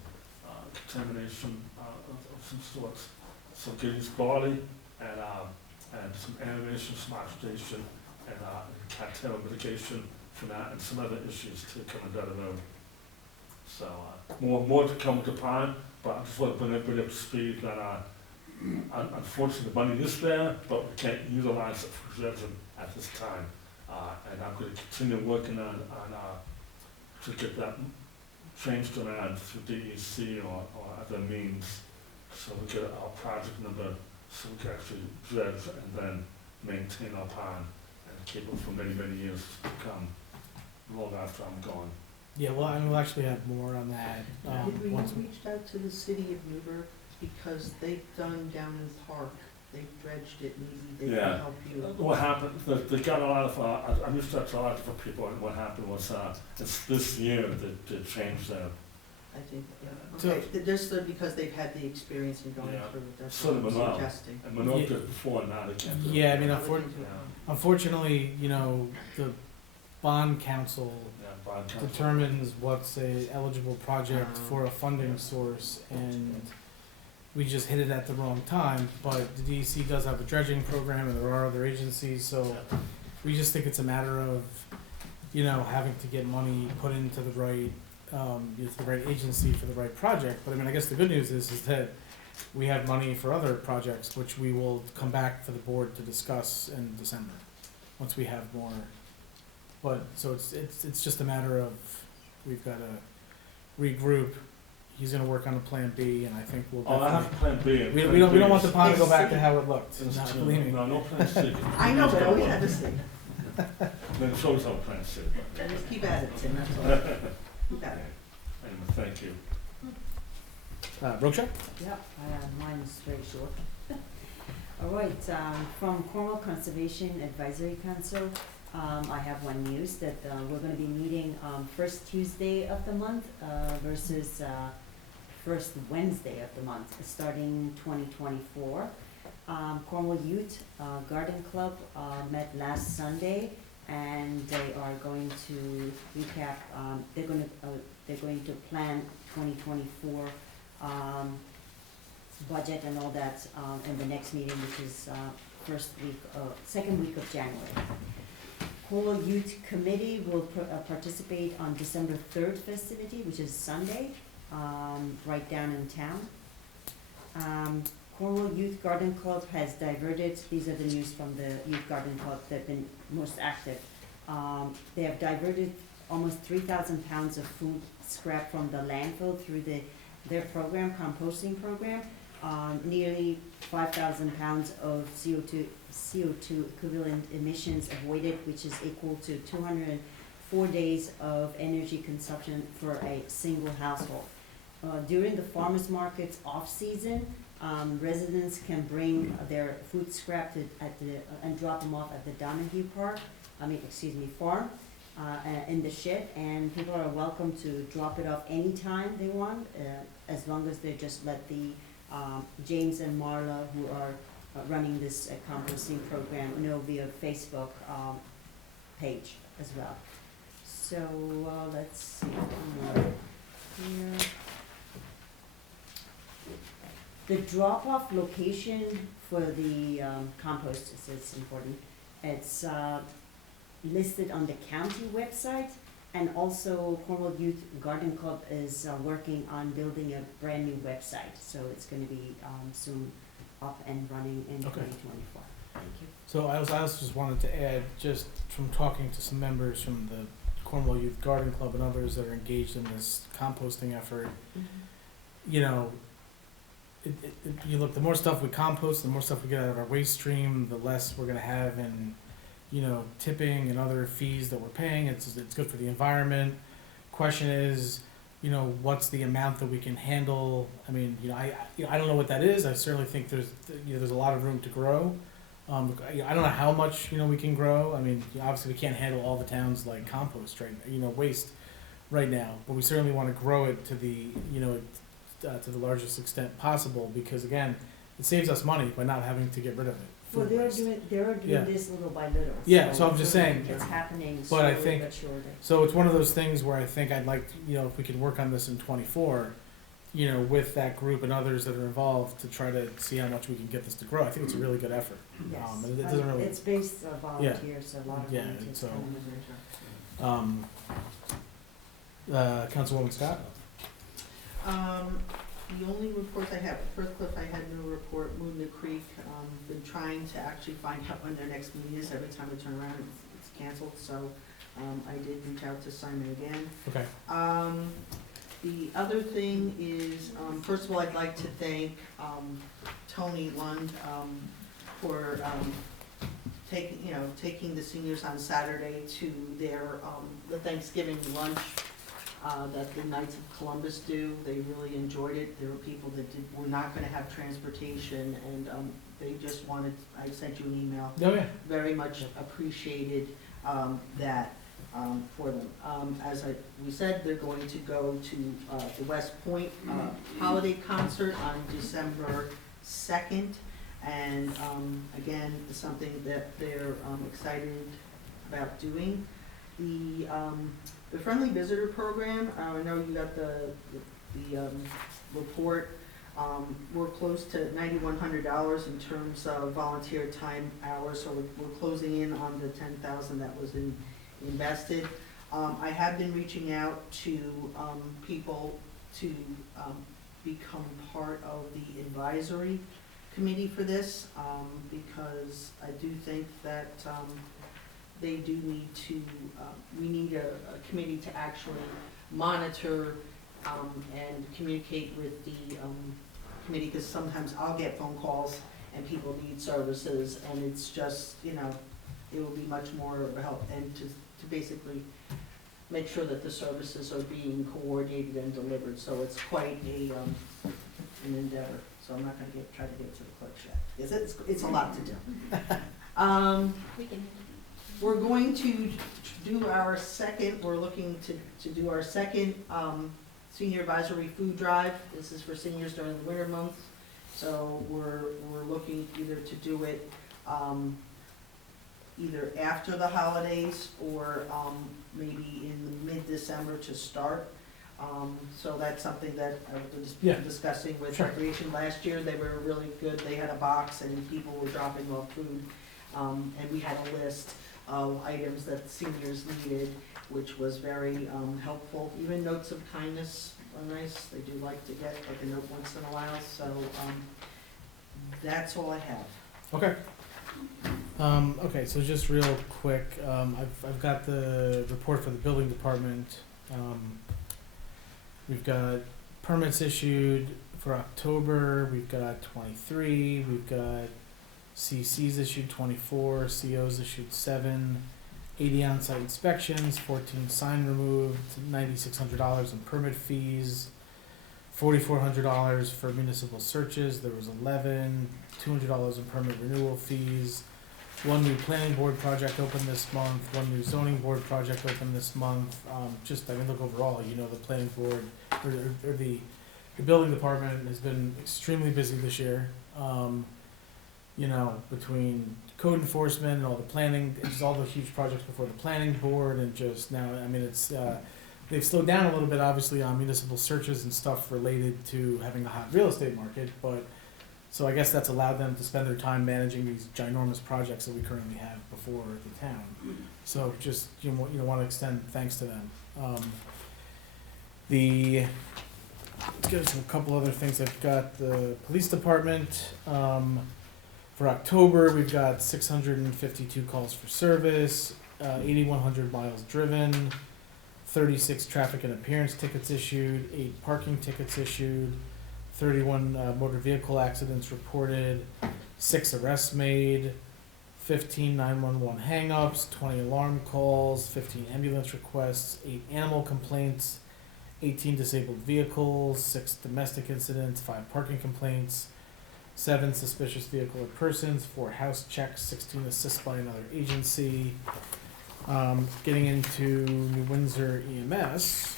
contamination of some sorts. So getting this barley and some aeration, some oxidation, and cattail mitigation for that, and some other issues too coming down the road. So more to come with the pond, but I just want to bring everybody up to speed that unfortunately, the money is there, but we can't utilize it for dredging at this time. And I'm gonna continue working on, to get that changed around through DEC or other means, so we get our project number, so we can actually dredge and then maintain our pond and keep it for many, many years to come, long after I'm gone. Yeah, well, and we'll actually have more on that, Did we once have reached out to the city of Newburgh, because they've done down in Park, they've dredged it, maybe they Yeah. can help you. What happened, they got a lot of, I reached out to a lot of different people, and what happened was, it's this year that they changed their, I think, So- okay, just because they've had the experience in going Yeah. through it, that's Sort what of I'm a no. suggesting. and Minogue did it before, now they can't do it. Yeah, I mean, Unfortunately. unfortunately, you know, the bond council Yeah, bond council. determines what's a eligible project for a funding source, and we just hit it at the wrong time, but the DEC does have a dredging program, and there are other agencies, so we just think it's a matter of, you know, having to get money put into the right, the right agency for the right project. But I mean, I guess the good news is that we have money for other projects, which we will come back to the board to discuss in December, once we have more. But, so it's just a matter of, we've gotta regroup. He's gonna work on a plan B, and I think we'll Oh, I have definitely, Plan B. and we Plan don't B want the is- pond to go back to how it looked, is no, to- believe me. No, no Plan C. I know, but I always had to say, Then show us how Plan C. just keep at it, Tim, that's all. Keep at it. Anyway, thank you. Brookshire? Yep, mine is very short. All right, from Cornwall Conservation Advisory Council, I have one news that we're gonna be meeting first Tuesday of the month versus first Wednesday of the month, starting 2024. Cornwall Youth Garden Club met last Sunday, and they are going to recap, they're going to plan 2024 budget and all that in the next meeting, which is second week of January. Cornwall Youth Committee will participate on December 3rd festivity, which is Sunday, right down in town. Cornwall Youth Garden Club has diverted, these are the news from the Youth Garden Club that have been most active. They have diverted almost 3,000 pounds of food scrap from the landfill through their program, composting program. Nearly 5,000 pounds of CO2 equivalent emissions avoided, which is equal to 204 days of energy consumption for a single household. During the farmers market's off-season, residents can bring their food scrap and drop them off at the Donahue farm, in the shed, and people are welcome to drop it off anytime they want, as long as they just let the James and Marla, who are running this composting program, know via Facebook page as well. So let's see, here. The drop-off location for the compost is important. It's listed on the county website, and also Cornwall Youth Garden Club is working on building a brand new website, so it's gonna be soon up and running in Okay. 2024. Thank you. So I also just wanted to add, just from talking to some members from the Cornwall Youth Garden Club and others that are engaged in this composting effort, you know, you look, the more stuff we compost, the more stuff we get out of our waste stream, the less we're gonna have in, you know, tipping and other fees that we're paying. It's good for the environment. Question is, you know, what's the amount that we can handle? I mean, you know, I don't know what that is. I certainly think there's a lot of room to grow. I don't know how much, you know, we can grow. I mean, obviously we can't handle all the towns like compost waste right now, but we certainly want to grow it to the, you know, to the largest extent possible, because again, it saves us money by not having to get rid of it. Well, food they're waste. doing Yeah. this little by little. Yeah, so I'm just saying, It's happening but I slowly think- but surely. So it's one of those things where I think I'd like, you know, if we could work on this in 24, you know, with that group and others that are involved to try to see how much we can get this to grow. I think it's a really good effort. Yes, And it doesn't really, it's based on volunteers, a lot of Yeah, volunteers so- come in. Councilwoman Scott? The only reports I have, First Cliff, I had no report, Moodna Creek, been trying to actually find out when their next meeting is, every time I turn around, it's canceled, so, I did reach out to Simon again. Okay. The other thing is, first of all, I'd like to thank, Tony Lund, for, taking the seniors on Saturday to their, the Thanksgiving lunch, that the Knights of Columbus do. They really enjoyed it. There were people that were not gonna have transportation, and, they just wanted, I sent you an email. Oh, yeah. Very much appreciated, that, for them. We said, they're going to go to, the West Point, holiday concert on December 2nd. And, again, it's something that they're, excited about doing. The Friendly Visitor Program, I know you got the report. We're close to $9,100 in terms of volunteer time hours, so we're closing in on the 10,000 that was invested. I have been reaching out to people to become part of the advisory committee for this, because I do think that they do need to, we need a committee to actually monitor and communicate with the committee, because sometimes I'll get phone calls and people need services, and it's just, it will be much more of a help, and to basically make sure that the services are being coordinated and delivered, so it's quite an endeavor. So I'm not gonna try to get to the clerk's yet, because it's a lot to do. We can. We're going to do our second, we're looking to do our second senior advisory food drive. This is for seniors during the winter months. So we're looking either to do it either after the holidays or maybe in mid-December to start. So that's something that I was just discussing with Recreation last year. They were really good. They had a box and people were dropping off food. And we had a list of items that seniors needed, which was very helpful. Even notes of kindness are nice. They do like to get like a note once in a while. So that's all I have. Okay. Okay, so just real quick, I've got the report for the building department. We've got permits issued for October. We've got 23. We've got CCs issued 24. COs issued 7. 80 on-site inspections. 14 sign removed. $9,600 in permit fees. $4,400 for municipal searches. There was 11. $200 in permit renewal fees. 1 new planning board project opened this month. 1 new zoning board project opened this month. Look overall, the planning board or the building department has been extremely busy this year. Between code enforcement and all the planning, just all the huge projects before the planning board, and just now, they've slowed down a little bit, obviously, on municipal searches and stuff related to having a hot real estate market, so I guess that's allowed them to spend their time managing these ginormous projects that we currently have before the town. So just, want to extend thanks to them. Let's get to a couple other things. I've got the police department. For October, we've got 652 calls for service, 8,100 miles driven, 36 traffic and appearance tickets issued, 8 parking tickets issued, 31 motor vehicle accidents reported, 6 arrests made, 15 911 hang-ups, 20 alarm calls, 15 ambulance requests, 8 animal complaints, 18 disabled vehicles, 6 domestic incidents, 5 parking complaints, 7 suspicious vehicle or persons, 4 house checks, 16 assists by another agency. Getting into New Windsor EMS,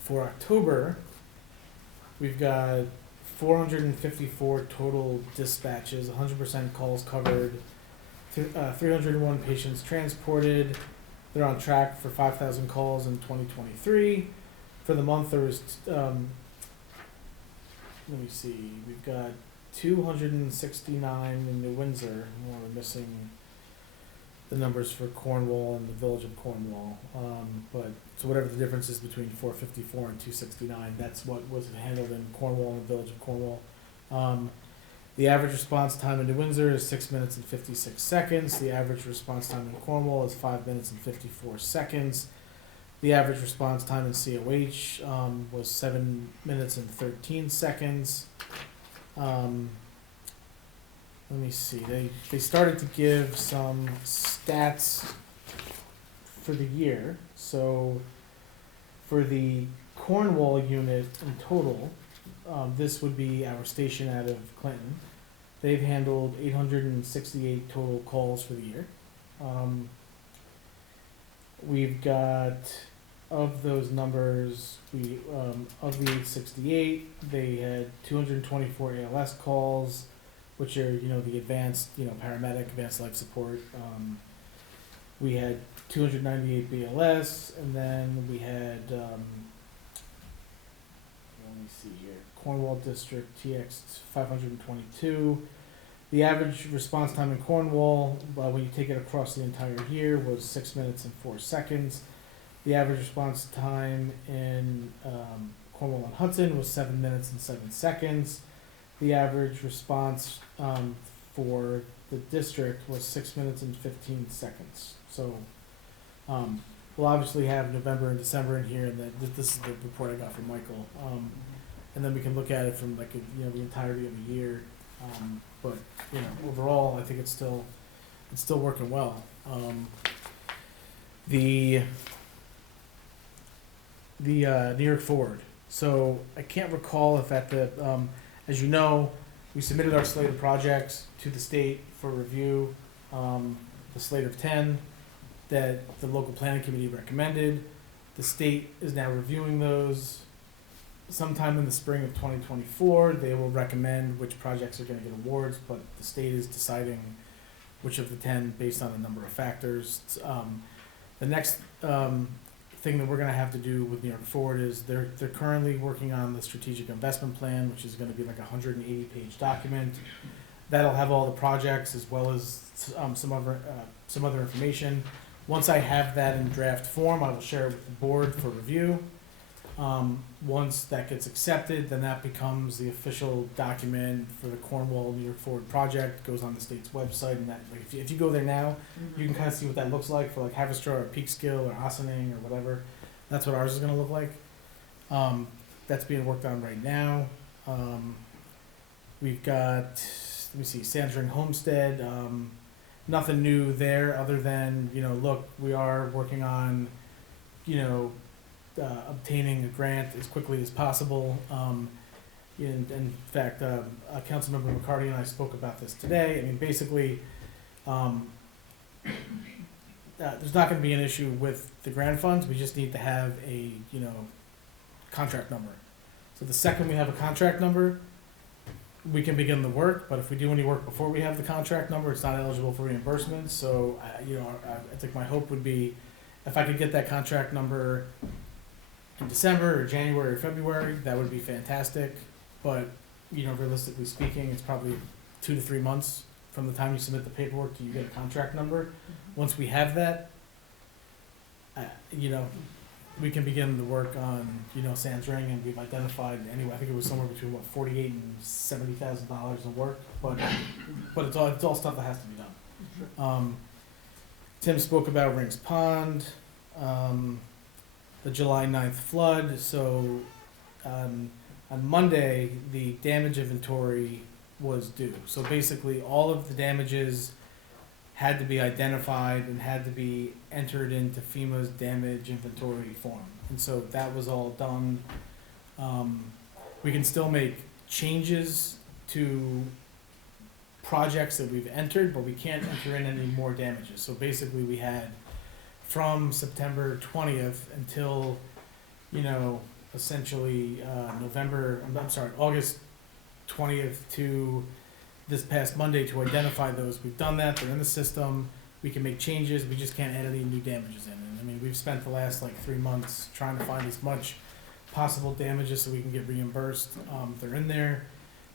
for October, we've got 454 total dispatches, 100% calls covered, 301 patients transported. They're on track for 5,000 calls in 2023. For the month, there was, let me see, we've got 269 in New Windsor. We're missing the numbers for Cornwall and the village of Cornwall. But, so whatever the difference is between 454 and 269, that's what was handled in Cornwall and the village of Cornwall. The average response time in New Windsor is 6 minutes and 56 seconds. The average response time in Cornwall is 5 minutes and 54 seconds. The average response time in COH was 7 minutes and 13 seconds. Let me see, they started to give some stats for the year. So for the Cornwall unit in total, this would be our station out of Clinton. They've handled 868 total calls for the year. We've got, of those numbers, of the 868, they had 224 ALS calls, which are, the advanced, paramedic, advanced life support. We had 298 BLS, and then we had, let me see here, Cornwall District TX 522. The average response time in Cornwall, when you take it across the entire year, was 6 minutes and 4 seconds. The average response time in Cornwall and Hudson was 7 minutes and 7 seconds. The average response for the district was 6 minutes and 15 seconds. So we'll obviously have November and December in here, and this is the report I got from Michael. And then we can look at it from the entirety of the year. But overall, I think it's still working well. The New York Forward. So I can't recall if at the as you know, we submitted our slate of projects to the state for review. The slate of 10 that the local planning committee recommended. The state is now reviewing those. Sometime in the spring of 2024, they will recommend which projects are going to get awards, but the state is deciding which of the 10 based on a number of factors. The next thing that we're going to have to do with New York Forward is they're currently working on the strategic investment plan, which is going to be like a 180-page document. That'll have all the projects as well as some other information. Once I have that in draft form, I will share it with the board for review. Once that gets accepted, then that becomes the official document for the Cornwall New York Forward project. Goes on the state's website, and that if you go there now, you can kind of see what that looks like for like Haverstraw or Peekskill or Ossining or whatever. That's what ours is going to look like. That's being worked on right now. We've got, let me see, Sandring Homestead. Nothing new there other than, look, we are working on, obtaining a grant as quickly as possible. In fact, Councilmember McCarty and I spoke about this today. I mean, basically, there's not going to be an issue with the grant funds. We just need to have a, contract number. So the second we have a contract number, we can begin the work. But if we do any work before we have the contract number, it's not eligible for reimbursement. So, I think my hope would be if I could get that contract number in December or January or February, that would be fantastic. But, realistically speaking, it's probably 2 to 3 months from the time you submit the paperwork till you get a contract number. Once we have that, we can begin the work on, Sandring, and we've identified anyway, I think it was somewhere between $48,000 and $70,000 of work, but it's all stuff that has to be done. Tim spoke about Rings Pond, the July 9th flood. So on Monday, the damage inventory was due. So basically all of the damages had to be identified and had to be entered into FEMA's damage inventory form. And so that was all done. We can still make changes to projects that we've entered, but we can't enter in any more damages. So basically we had from September 20th until, essentially August 20th to this past Monday to identify those. We've done that. They're in the system. We can make changes. We just can't add any new damages in. And I mean, we've spent the last 3 months trying to find as much possible damages so we can get reimbursed. They're in there.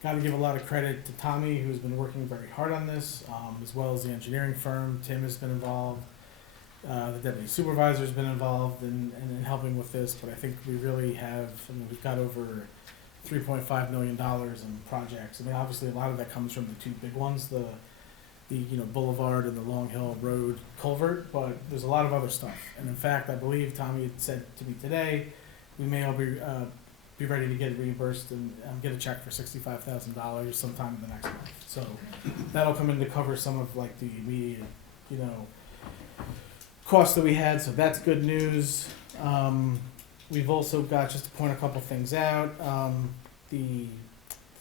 Got to give a lot of credit to Tommy, who's been working very hard on this, as well as the engineering firm. Tim has been involved. The deputy supervisor's been involved in helping with this, but I think we really have, I mean, we've got over $3.5 million in projects. I mean, obviously, a lot of that comes from the two big ones, the Boulevard and the Long Hill Road culvert, but there's a lot of other stuff. And in fact, I believe Tommy had said to me today, we may all be ready to get reimbursed and get a check for $65,000 sometime in the next month. So that'll come in to cover some of like the immediate, costs that we had. So that's good news. We've also got, just to point a couple things out, the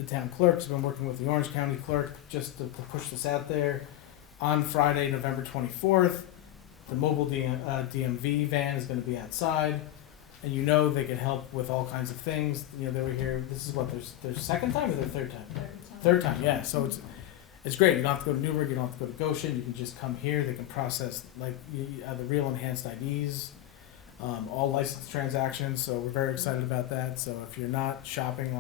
town clerk's been working with the Orange County clerk just to push this out there. On Friday, November 24th, the mobile DMV van is going to be outside. And they can help with all kinds of things. They were here, this is what, their second time or their third time? Third time, yeah. So it's great. You don't have to go to Newburgh, you don't have to go to Goshen, you can just come here. They can process the real enhanced IDs, all licensed transactions. So we're very excited about that. So if you're not shopping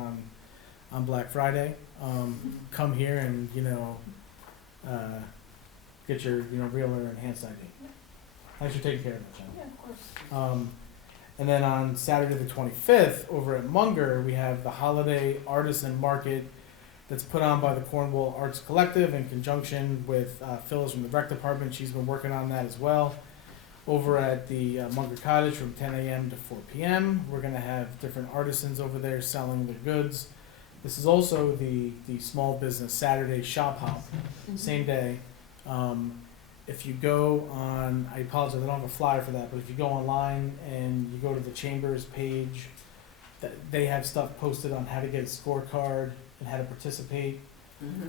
on Black Friday, come here and, get your, real or enhanced ID. Thanks for taking care of it, Jen. Yeah, of course. And then on Saturday the 25th, over at Munger, we have the Holiday Artisan Market that's put on by the Cornwall Arts Collective in conjunction with Phyllis from the rec department. She's been working on that as well. Over at the Munger Cottage from 10 a.m. to 4 p.m., we're going to have different artisans over there selling their goods. This is also the Small Business Saturday Shop Hop, same day. If you go on, I apologize, I don't have a flyer for that, but if you go online and you go to the Chamber's page, they have stuff posted on how to get a scorecard and how to participate.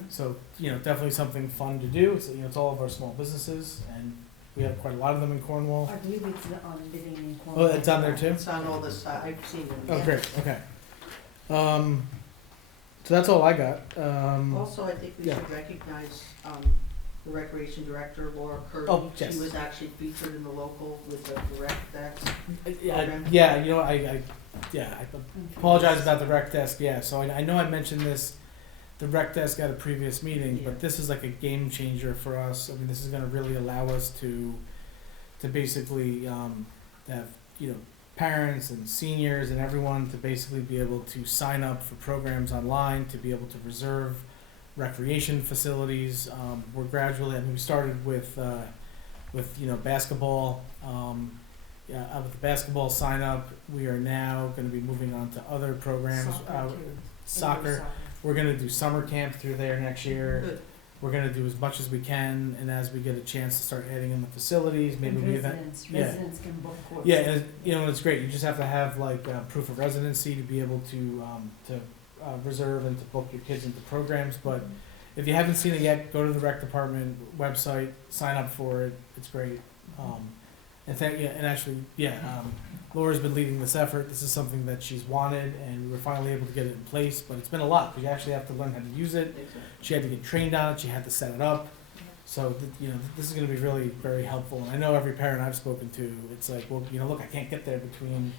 So, definitely something fun to do. It's all of our small businesses, and we have quite a lot of them in Cornwall. I believe it's on Living in Cornwall. Oh, it's on there too? It's on all this, I've seen it. Oh, great, okay. So that's all I got. Also, I think we yeah. should recognize, the recreation director, Laura Kirby. Oh, yes. She was actually featured in the local with the rec desk. I apologize about the rec desk. Yeah, so I know I mentioned this, the rec desk at a previous meeting, but this is like a game changer for us. I mean, this is going to really allow us to basically have parents and seniors and everyone to basically be able to sign up for programs online, to be able to reserve recreation facilities. We're gradually, we started with basketball. With the basketball sign up, we are now going to be moving on to other programs. Soccer. We're going to do summer camp through there next year. Good. We're going to do as much as we can, and as we get a chance to start adding in the facilities, maybe we residents can book courses. Yeah, and it's great. You just have to have proof of residency to be able to reserve and to book your kids into programs. But if you haven't seen it yet, go to the rec department website, sign up for it. It's great. Laura's been leading this effort. This is something that she's wanted, and we're finally able to get it in place. But it's been a lot. We actually have to learn how to use it. She had to get trained on it. She had to set it up. So this is going to be really very helpful. And I know every parent I've spoken to, it's like, well, look, I can't get there between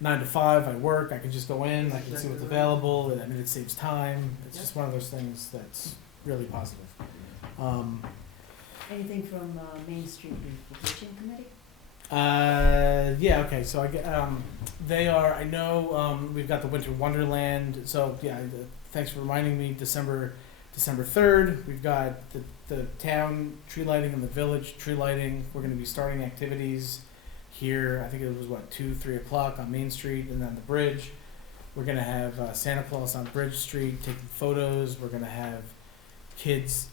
9 to 5. I work. I can just go in. I can see what's available. And it saves time. It's just one of those things that's really positive. Anything from Main Street Beautification Committee? Okay. So they are. I know we've got the Winter Wonderland. So thanks for reminding me. December 3rd, we've got the town tree lighting and the village tree lighting. We're going to be starting activities here. I think it was 2-3 o'clock on Main Street, and then the bridge. We're going to have Santa Claus on Bridge Street taking photos. We're going to have kids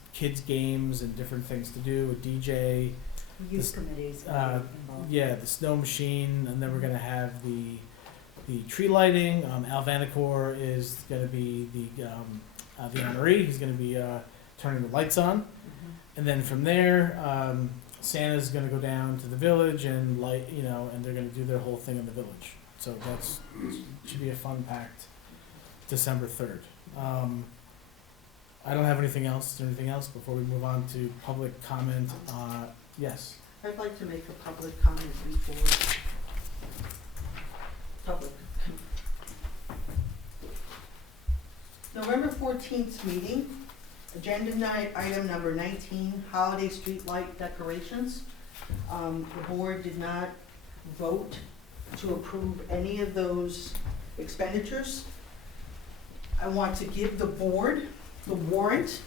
games and different things to do. A DJ. Youth committees. The snow machine, and then we're gonna have the tree lighting. Al Vanacore is gonna be the honoree. He's gonna be turning the lights on, and then from there, Santa's gonna go down to the village and and they're gonna do their whole thing in the village. So should be a fun packed December 3rd. I don't have anything else. Is there anything else before we move on to public comment? Yes. I'd like to make a public comment before public. November 14th meeting, agenda item number 19, holiday street light decorations. The board did not vote to approve any of those expenditures. I want to give the board the warrant.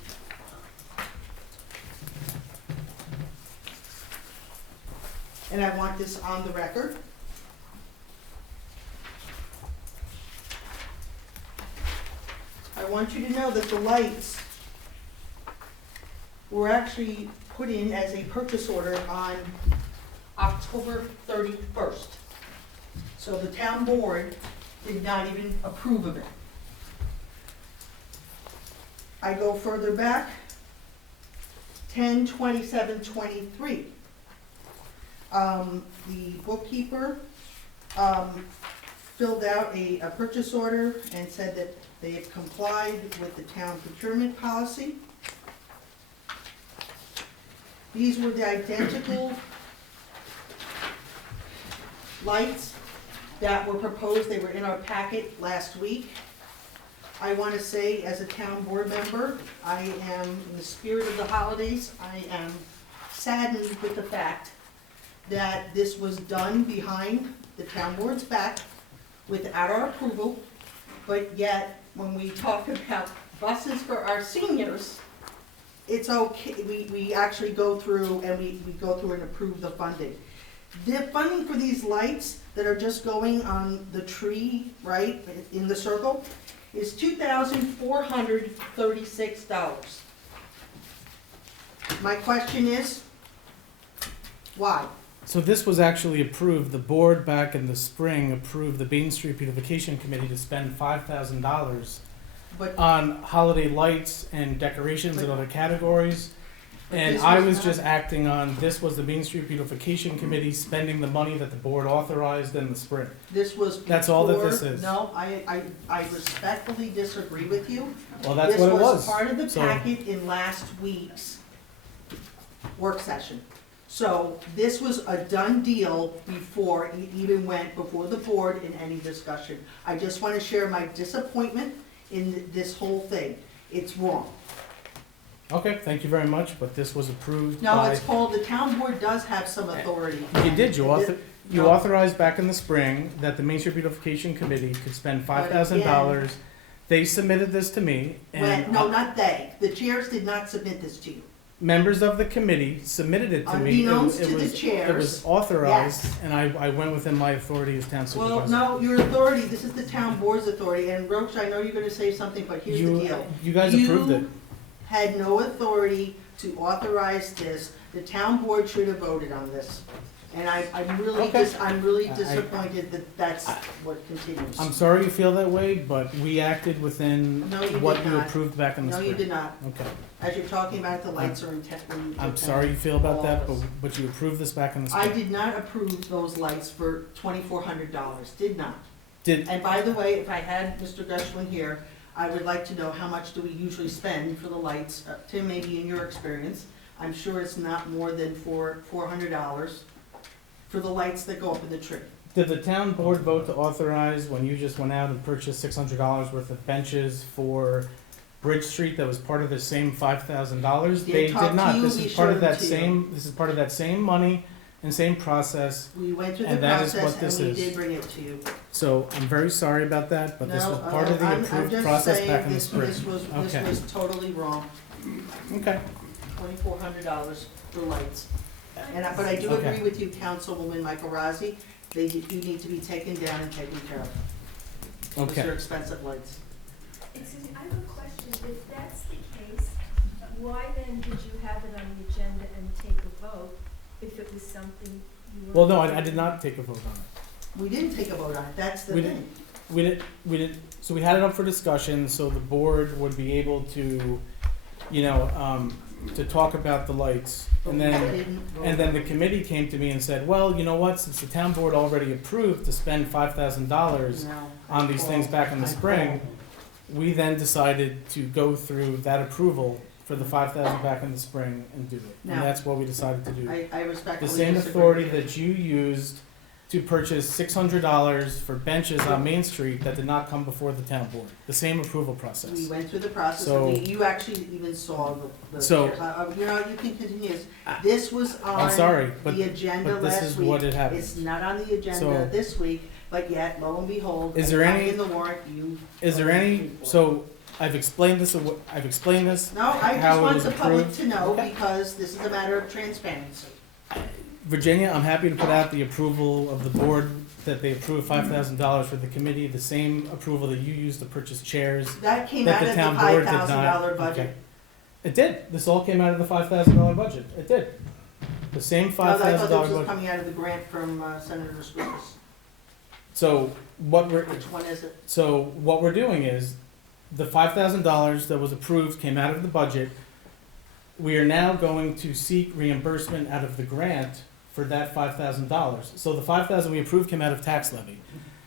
And I want this on the record. I want you to know that the lights were actually put in as a purchase order on October 31st. So the town board did not even approve of it. I go further back, 10/27/23. The bookkeeper filled out a purchase order and said that they had complied with the town procurement policy. These were the identical lights that were proposed. They were in our packet last week. I want to say, as a town board member, I am, in the spirit of the holidays, I am saddened with the fact that this was done behind the town board's back without our approval, but yet, when we talk about buses for our seniors, it's okay, we actually go through and we go through and approve the funding. The funding for these lights that are just going on the tree, right, in the circle, is $2,436. My question is, why? So this was actually approved, the board back in the spring approved the Main Street Beautification Committee to spend $5,000 But on holiday lights and decorations and other categories. But And this I was was not- just acting on, this was the Main Street Beautification Committee spending the money that the board authorized in the spring. this was before. That's all that this is. No, I respectfully disagree with you. Well, that's what it This was was. part of the So- packet in last week's work session. So this was a done deal before it even went before the board in any discussion. I just want to share my disappointment in this whole thing. It's wrong. Okay, thank you very much, but this was approved No, by. it's called, the town board does have some authority. You did, you No. authorized back in the spring that the Main Street Beautification Committee could spend $5,000. They submitted this to me, When, and no, not they. The chairs did not submit this to you. members of the committee submitted it to me. Unbeknownst It to the was- It chairs, was authorized, yes. and I went within my authority as town supervisor. Well, no, your authority, this is the town board's authority, and Roach, I know you're gonna say something, but here's the deal. You guys approved it. You had no authority to authorize this. The town board should have voted on this. And I'm really Okay. I'm really I- disappointed that that's what continues. I'm sorry you feel that way, but we acted within No, you what did you not. approved back in the No, spring. you did not. Okay. As you're talking about, the lights are in I'm sorry you feel about that, all of us. but you approved this back in the I spring. did not approve those lights for $2,400, did not. Did, And by the way, if I had Mr. Gershwin here, I would like to know how much do we usually spend for the lights? Tim, maybe in your experience, I'm sure it's not more than $400 for the lights that go up in the tree. did the town board vote to authorize when you just went out and purchased $600 worth of benches for Bridge Street that was part of the same $5,000? Did They talk did to not. you, This we is part of showed them that to you. same, this is part of that same money and same process. We went through the And that is what process this and we is. did bring it to you. So I'm very sorry about that, but this No, was part of the I'm approved just process saying back in the this- spring. This Okay. was totally wrong, Okay. $2,400 for lights. But I do Okay. agree with you, Councilwoman Michael Rossi, they do need to be taken down and taken care of. Those Okay. are expensive lights. Excuse me, I have a question. If that's the case, why then did you have it on the agenda and take a vote if it was something you were? Well, no, I did not take a vote on it. We didn't take a vote on it, that's the We thing. We didn't, so we had it up for discussion, so the board would be able to, to talk about the lights. But And we then, didn't vote and then on the it. committee came to me and said, well, you know what, since the town board already approved to spend $5,000 No, on these things back in the I spring, we then decided to go through that approval for the $5,000 back in the spring and do it. And Now- that's what we decided to do. I The respectfully same disagree authority with you. that you used to purchase $600 for benches on Main Street that did not come before the town board. The same approval We process. went through the process, So- and you actually even saw the So- chairs. You know, you can continue. This was I'm on sorry, but, the agenda but this last is week. what had It's happened. not on the agenda So- this week, but yet, lo and behold, Is it's there not any- in the warrant, you. Is there any, so I've explained this, I've explained this. No, I how just it want was the public approved? to know, Okay. because this is a matter of transparency. Virginia, I'm happy to put out the approval of the board that they approved $5,000 for the committee, the same approval that you used to purchase chairs. That came That out the of the town board did not- $5,000 okay. budget. It did. This all came out of the $5,000 budget. It did. The same No, I $5,000 thought this was budget. coming out of the grant from Senator Squeaks. So what we're, Which one is it? so what we're doing is, the $5,000 that was approved came out of the budget. We are now going to seek reimbursement out of the grant for that $5,000. So the $5,000 we approved came out of tax levy.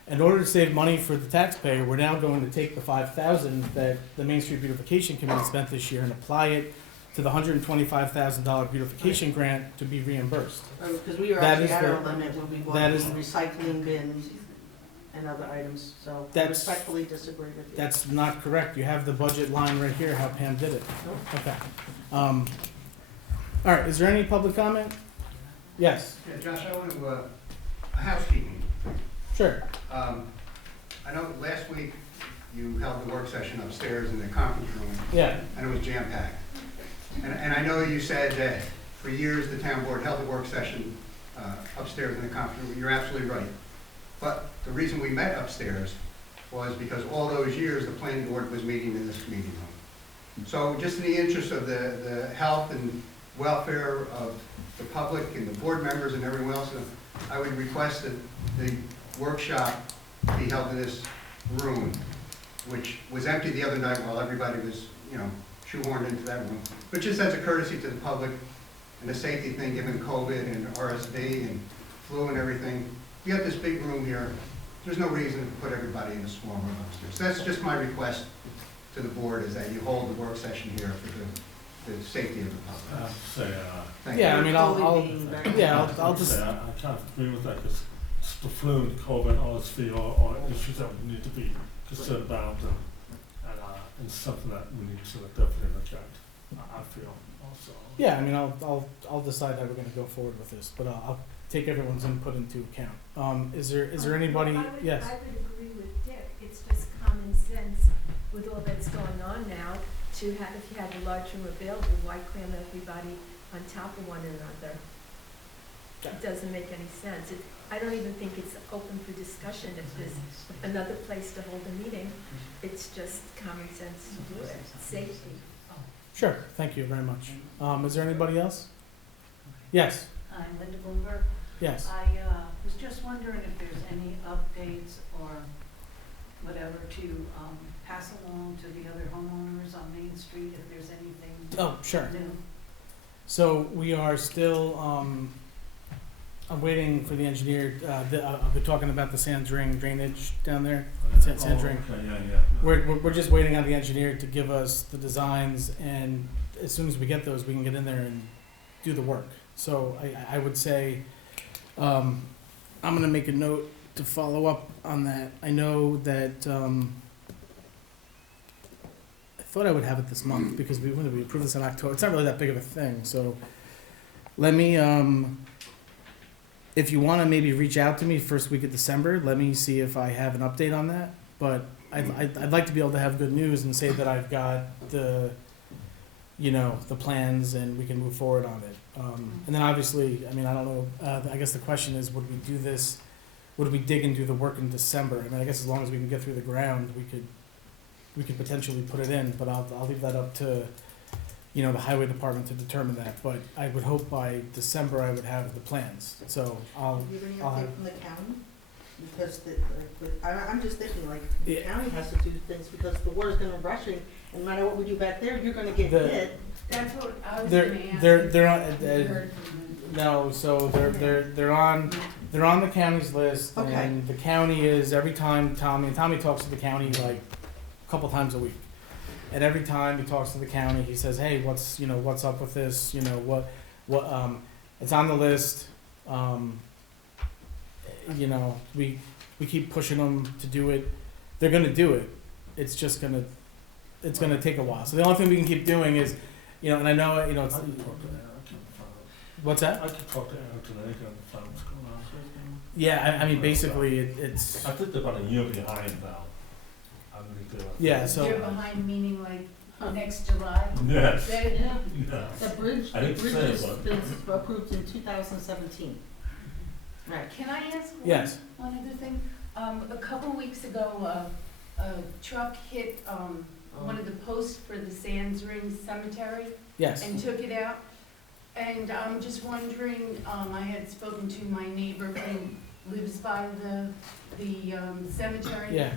In order to save money for the taxpayer, we're now going to take the $5,000 that the Main Street Beautification Committee spent this year and apply it to the $125,000 beautification grant to be reimbursed. Because we are That actually is at the- our limit when we that bought is- recycling bins and other items, so I That's- respectfully disagree with you. That's not correct. You have the budget line right here, how Pam did it. Okay. All right, is there any public comment? Yes, Yeah, Josh, I want to, housekeeping. sure. I know that last week you held the work session upstairs in the conference room, Yeah, and it was jam-packed. And I know you said that for years the town board held the work session upstairs in the conference room. You're absolutely right. But the reason we met upstairs was because all those years the planning board was meeting in this meeting room. So just in the interest of the health and welfare of the public and the board members and everyone else, I would request that the workshop be held in this room, which was empty the other night while everybody was, shoehorned into that room. But just as a courtesy to the public and a safety thing, given COVID and RSV and flu and everything, we got this big room here. There's no reason to put everybody in a small room upstairs. That's just my request to the board, is that you hold the work session here for the safety of the public. Thank yeah, you. I mean, I'll just, I can't agree with that, because it's the flu and COVID, RSV are issues that we need to be concerned about, and something that we need to definitely look at, I feel also. yeah, I mean, I'll decide how we're gonna go forward with this, but I'll take everyone's input into account. Is there anybody, yes? I would agree with Dick. It's just common sense with all that's going on now to have, if you had a large room available, why cram everybody on top of one another? It doesn't make any sense. I don't even think it's open for discussion if there's another place to hold a meeting. It's just common sense to do it, safety. Sure, thank you very much. Is there anybody else? Yes, I'm Linda Bloomberg. yes. I was just wondering if there's any updates or whatever to pass along to the other homeowners on Main Street, if there's anything Oh, sure. new. So we are still, I'm waiting for the engineer, we're talking about the sand ring drainage down there. Sand ring. Okay, yeah. We're just waiting on the engineer to give us the designs, and as soon as we get those, we can get in there and do the work. So I would say, I'm gonna make a note to follow up on that. I know that, I thought I would have it this month, because we approved this in October. It's not really that big of a thing, so let me, if you wanna maybe reach out to me first week of December, let me see if I have an update on that. But I'd like to be able to have good news and say that I've got the plans and we can move forward on it. And then obviously, I mean, I don't know, I guess the question is, would we dig and do the work in December? I mean, I guess as long as we can get through the ground, we could potentially put it in, but I'll leave that up to, the highway department to determine that. But I would hope by December I would have the plans, so Do you have any I'll update have- from the county? Because I'm just thinking, like, the Yeah. county has to do things, because the water's gonna rushing, and no matter what we do back there, you're gonna get The- hit. That's what I was they're, gonna ask. they're on, If you heard from them. no, so they're on the county's list, Okay. and the county is, every time Tommy talks to the county like a couple times a week. And every time he talks to the county, he says, hey, what's up with this, it's on the list. you know, we keep pushing them to do it. They're gonna do it. It's just gonna take a while. So the only thing we can keep doing is, you know, and I know, you know, it's, I can talk to Eric and find out. what's that? I can talk to Eric today and find out what's going on. Yeah, I mean, basically, it's, I think they're about a year behind now. I mean, they're. yeah, so. You're behind, meaning like next July? Yes, They- yes. The bridge, I the didn't bridge say it, was but- been approved in 2017. Right. Can I ask Yes. one other thing? A couple weeks ago, a truck hit, one of the posts for the Sands Ring Cemetery Yes. and took it out. And I'm just wondering, I had spoken to my neighbor who lives by the cemetery. Yeah.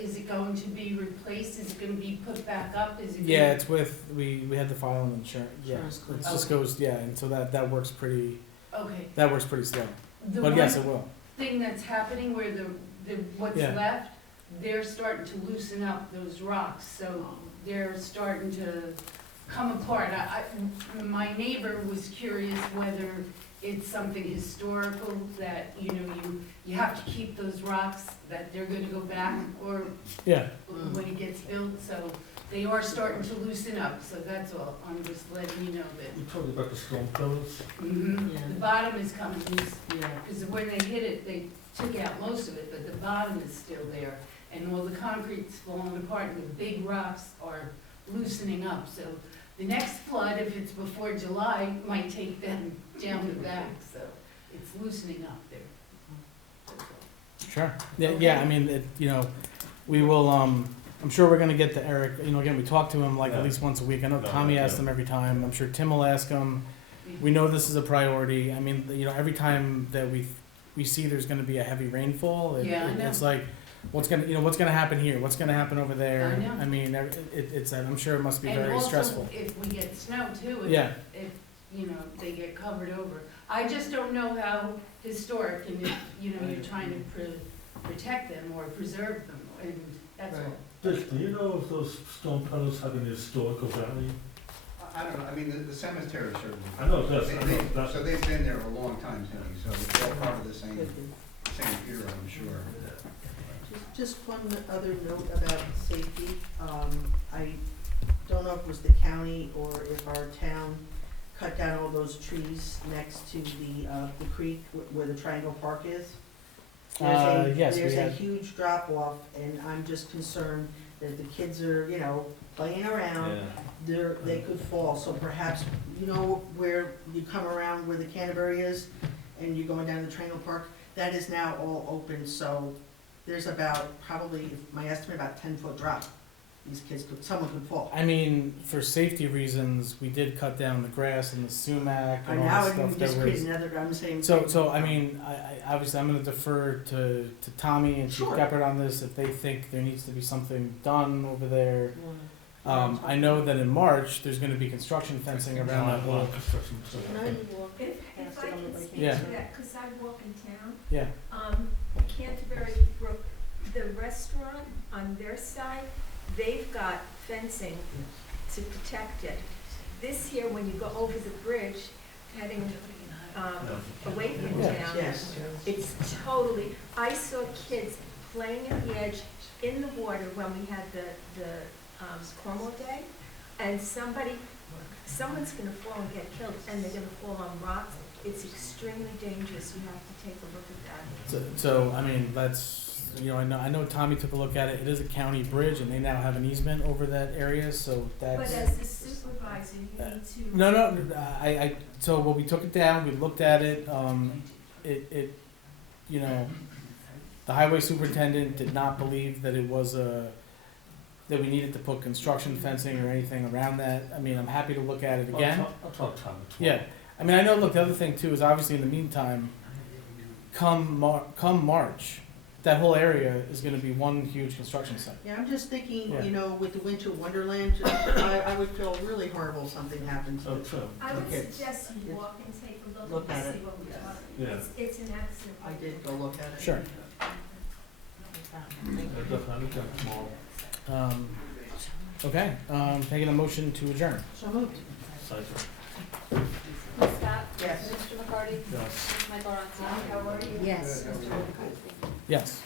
Is it going to be replaced? Is it gonna be put back up? Is it? Yeah, it's with, we had to file an insurance, yeah. Insurance claim. It just goes, yeah, and so that works pretty, Okay. slow. The But yes, one it will. thing that's happening where what's Yeah. left, they're starting to loosen up those rocks, so they're starting to come apart. My neighbor was curious whether it's something historical that, you know, you have to keep those rocks, that they're gonna go back, or Yeah. when it gets built, so they are starting to loosen up, so that's all. I'm just letting you know that. You told me about the stone pillars? Yeah. The bottom is coming loose. Yeah. Because when they hit it, they took out most of it, but the bottom is still there. And all the concrete's falling apart, and the big rocks are loosening up. So the next flood, if it's before July, might take them down the back, so it's loosening up there. That's all. Sure. Yeah, I mean, you know, we will, I'm sure we're gonna get to Eric, you know, again, we talk to him like at least once a week. I know Tommy asks him every time. I'm sure Tim will ask him. We know this is a priority. I mean, you know, every time that we see there's gonna be a heavy rainfall, Yeah, I know. it's like, what's gonna happen here? What's gonna happen over there? I know. I mean, I'm sure it must be And very also, stressful. if we get snow too, Yeah. if, you know, they get covered over. I just don't know how historic, and if, you know, you're trying to protect them or preserve them, and that's all. Dick, do you know if those stone pillars have any historical value? I don't know, I mean, the cemetery certainly. I know it does, I know They- it does. So they've been there a long time, Timmy, so it's all part of the same era, I'm sure. Just one other note about safety. I don't know if it was the county or if our town cut down all those trees next to the creek where the Triangle Park is. Yes, we There's a had. huge drop off, and I'm just concerned that if the kids are, you know, playing around, they could fall. So perhaps, you know, where you come around where the Canterbury is, and you're going down to the Triangle Park, that is now all open, so there's about, probably, my estimate, about 10-foot drop. These kids someone could fall. I mean, for safety reasons, we did cut down the grass and the sumac and all Now the it stuff just that creates was. another, I'm saying. So I mean, I obviously I'm gonna defer to Tommy and Chief Sure. Geppert on this if they think there needs to be something done over there. I know that in March, there's gonna be construction fencing around that whole, If I can speak Yeah. to that, because I walk in town, yeah, Canterbury Brook, the restaurant on their side, they've got fencing to protect it. This here, when you go over the bridge, heading, away from Yeah. town, Yes. it's totally, I saw kids playing at the edge in the water when we had the Cornwall Day, and someone's gonna fall and get killed, and they're gonna fall on rocks. It's extremely dangerous, you have to take a look at that. so I mean, that's, you know, I know Tommy took a look at it. It is a county bridge and they now have an easement over that area, so But that's. as the supervisor, you need to. No, so when we took it down, we looked at it, you know, the highway superintendent did not believe that it was that we needed to put construction fencing or anything around that. I mean, I'm happy to look at it again. I'll talk to Tommy. Yeah, I mean, I know, look, the other thing too is obviously in the meantime, come March, that whole area is gonna be one huge construction site. Yeah, I'm just thinking, Yeah. you know, with the winter wonderland, I would feel really horrible if something happened to I would kids. suggest you walk and take a Look look at and it. see what we're talking Yeah. about. It's an accident. I did go look at it. Sure. Definitely come tomorrow. Okay, taking a motion to adjourn. So moved. Second. Ms. Scott? Yes. Mr. McCarthy? McCarty? Yes. Ms. Michaelozzi? How are you? Yes. Mr. McCarthy? Yes.